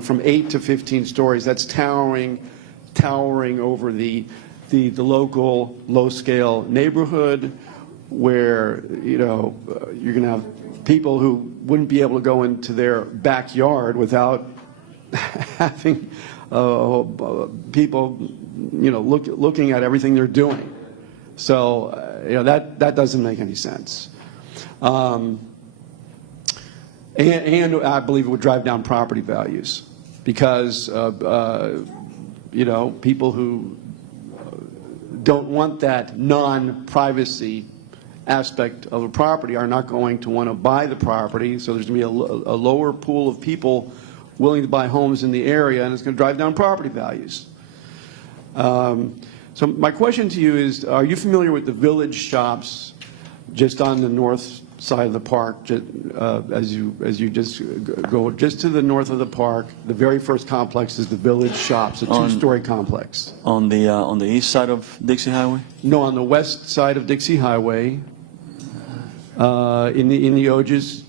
from 8 to 15 stories, that's towering over the local low-scale neighborhood, where you're going to have people who wouldn't be able to go into their backyard without having people looking at everything they're doing. So that doesn't make any sense. And I believe it would drive down property values, because people who don't want that non-privacy aspect of a property are not going to want to buy the property, so there's going to be a lower pool of people willing to buy homes in the area, and it's going to drive down property values. So my question to you is, are you familiar with the village shops just on the north side of the park, as you just go just to the north of the park? The very first complex is the village shops, a two-story complex. On the east side of Dixie Highway? No, on the west side of Dixie Highway, in the Oges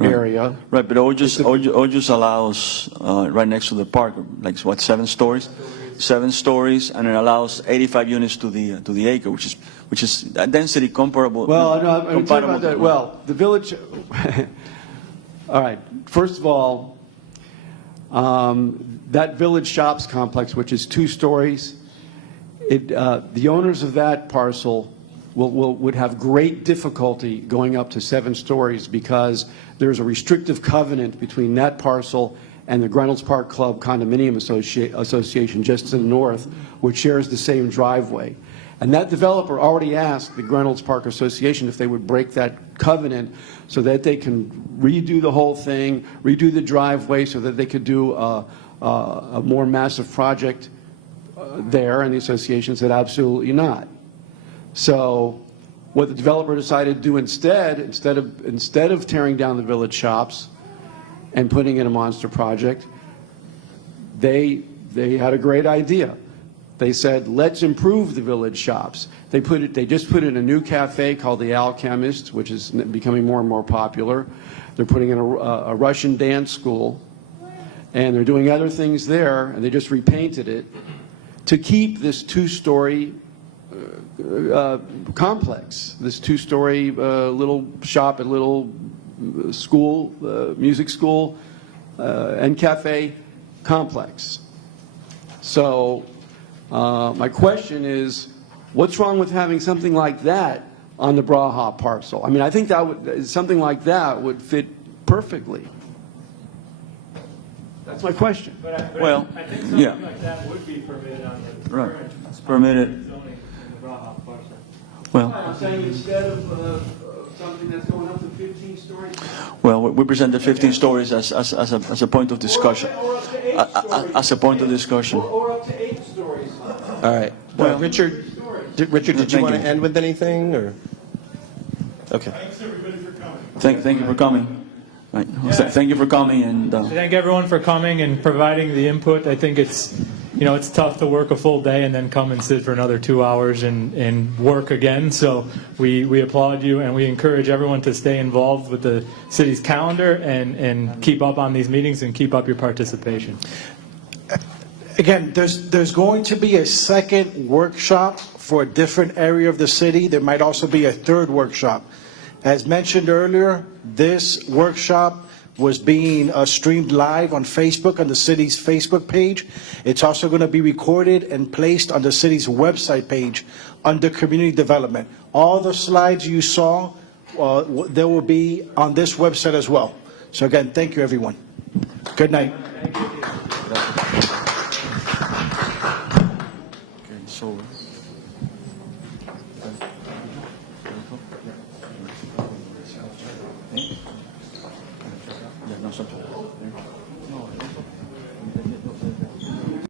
area. Right, but Oges allows right next to the park, like what, 7 stories? 7 stories, and it allows 85 units to the acre, which is a density comparable. Well, no, I'm talking about that. Well, the village. All right. First of all, that village shops complex, which is 2 stories, the owners of that parcel would have great difficulty going up to 7 stories, because there's a restrictive covenant between that parcel and the Reynolds Park Club Condominium Association just to the north, which shares the same driveway. And that developer already asked the Reynolds Park Association if they would break that covenant so that they can redo the whole thing, redo the driveway, so that they could do a more massive project there, and the association said absolutely not. So what the developer decided to do instead of tearing down the village shops and putting in a monster project, they had a great idea. They said, let's improve the village shops. They just put in a new cafe called the Alchemist, which is becoming more and more popular. They're putting in a Russian dance school, and they're doing other things there, and they just repainted it to keep this 2-story complex, this 2-story little shop and little school, music school, and cafe complex. So my question is, what's wrong with having something like that on the Braha parcel? I mean, I think something like that would fit perfectly. That's my question. I think something like that would be permitted on the current It's permitted. zoning in the Braha parcel. Well, I'm saying instead of something that's going up to 15 stories. Well, we presented 15 stories as a point of discussion. As a point of discussion. Or up to 8 stories. All right. Well, Richard, did you want to end with anything, or? Okay. Thanks everybody for coming. Thank you for coming. Right. Thank you for coming, and Thank everyone for coming and providing the input. I think it's it's tough to work a full day and then come and sit for another 2 hours and work again. So we applaud you, and we encourage everyone to stay involved with the city's calendar and keep up on these meetings and keep up your participation. Again, there's going to be a second workshop for a different area of the city. There might also be a third workshop. As mentioned earlier, this workshop was being streamed live on Facebook, on the city's Facebook page. It's also going to be recorded and placed on the city's website page under community development. All the slides you saw, they will be on this website as well. So again, thank you, everyone. Good night. So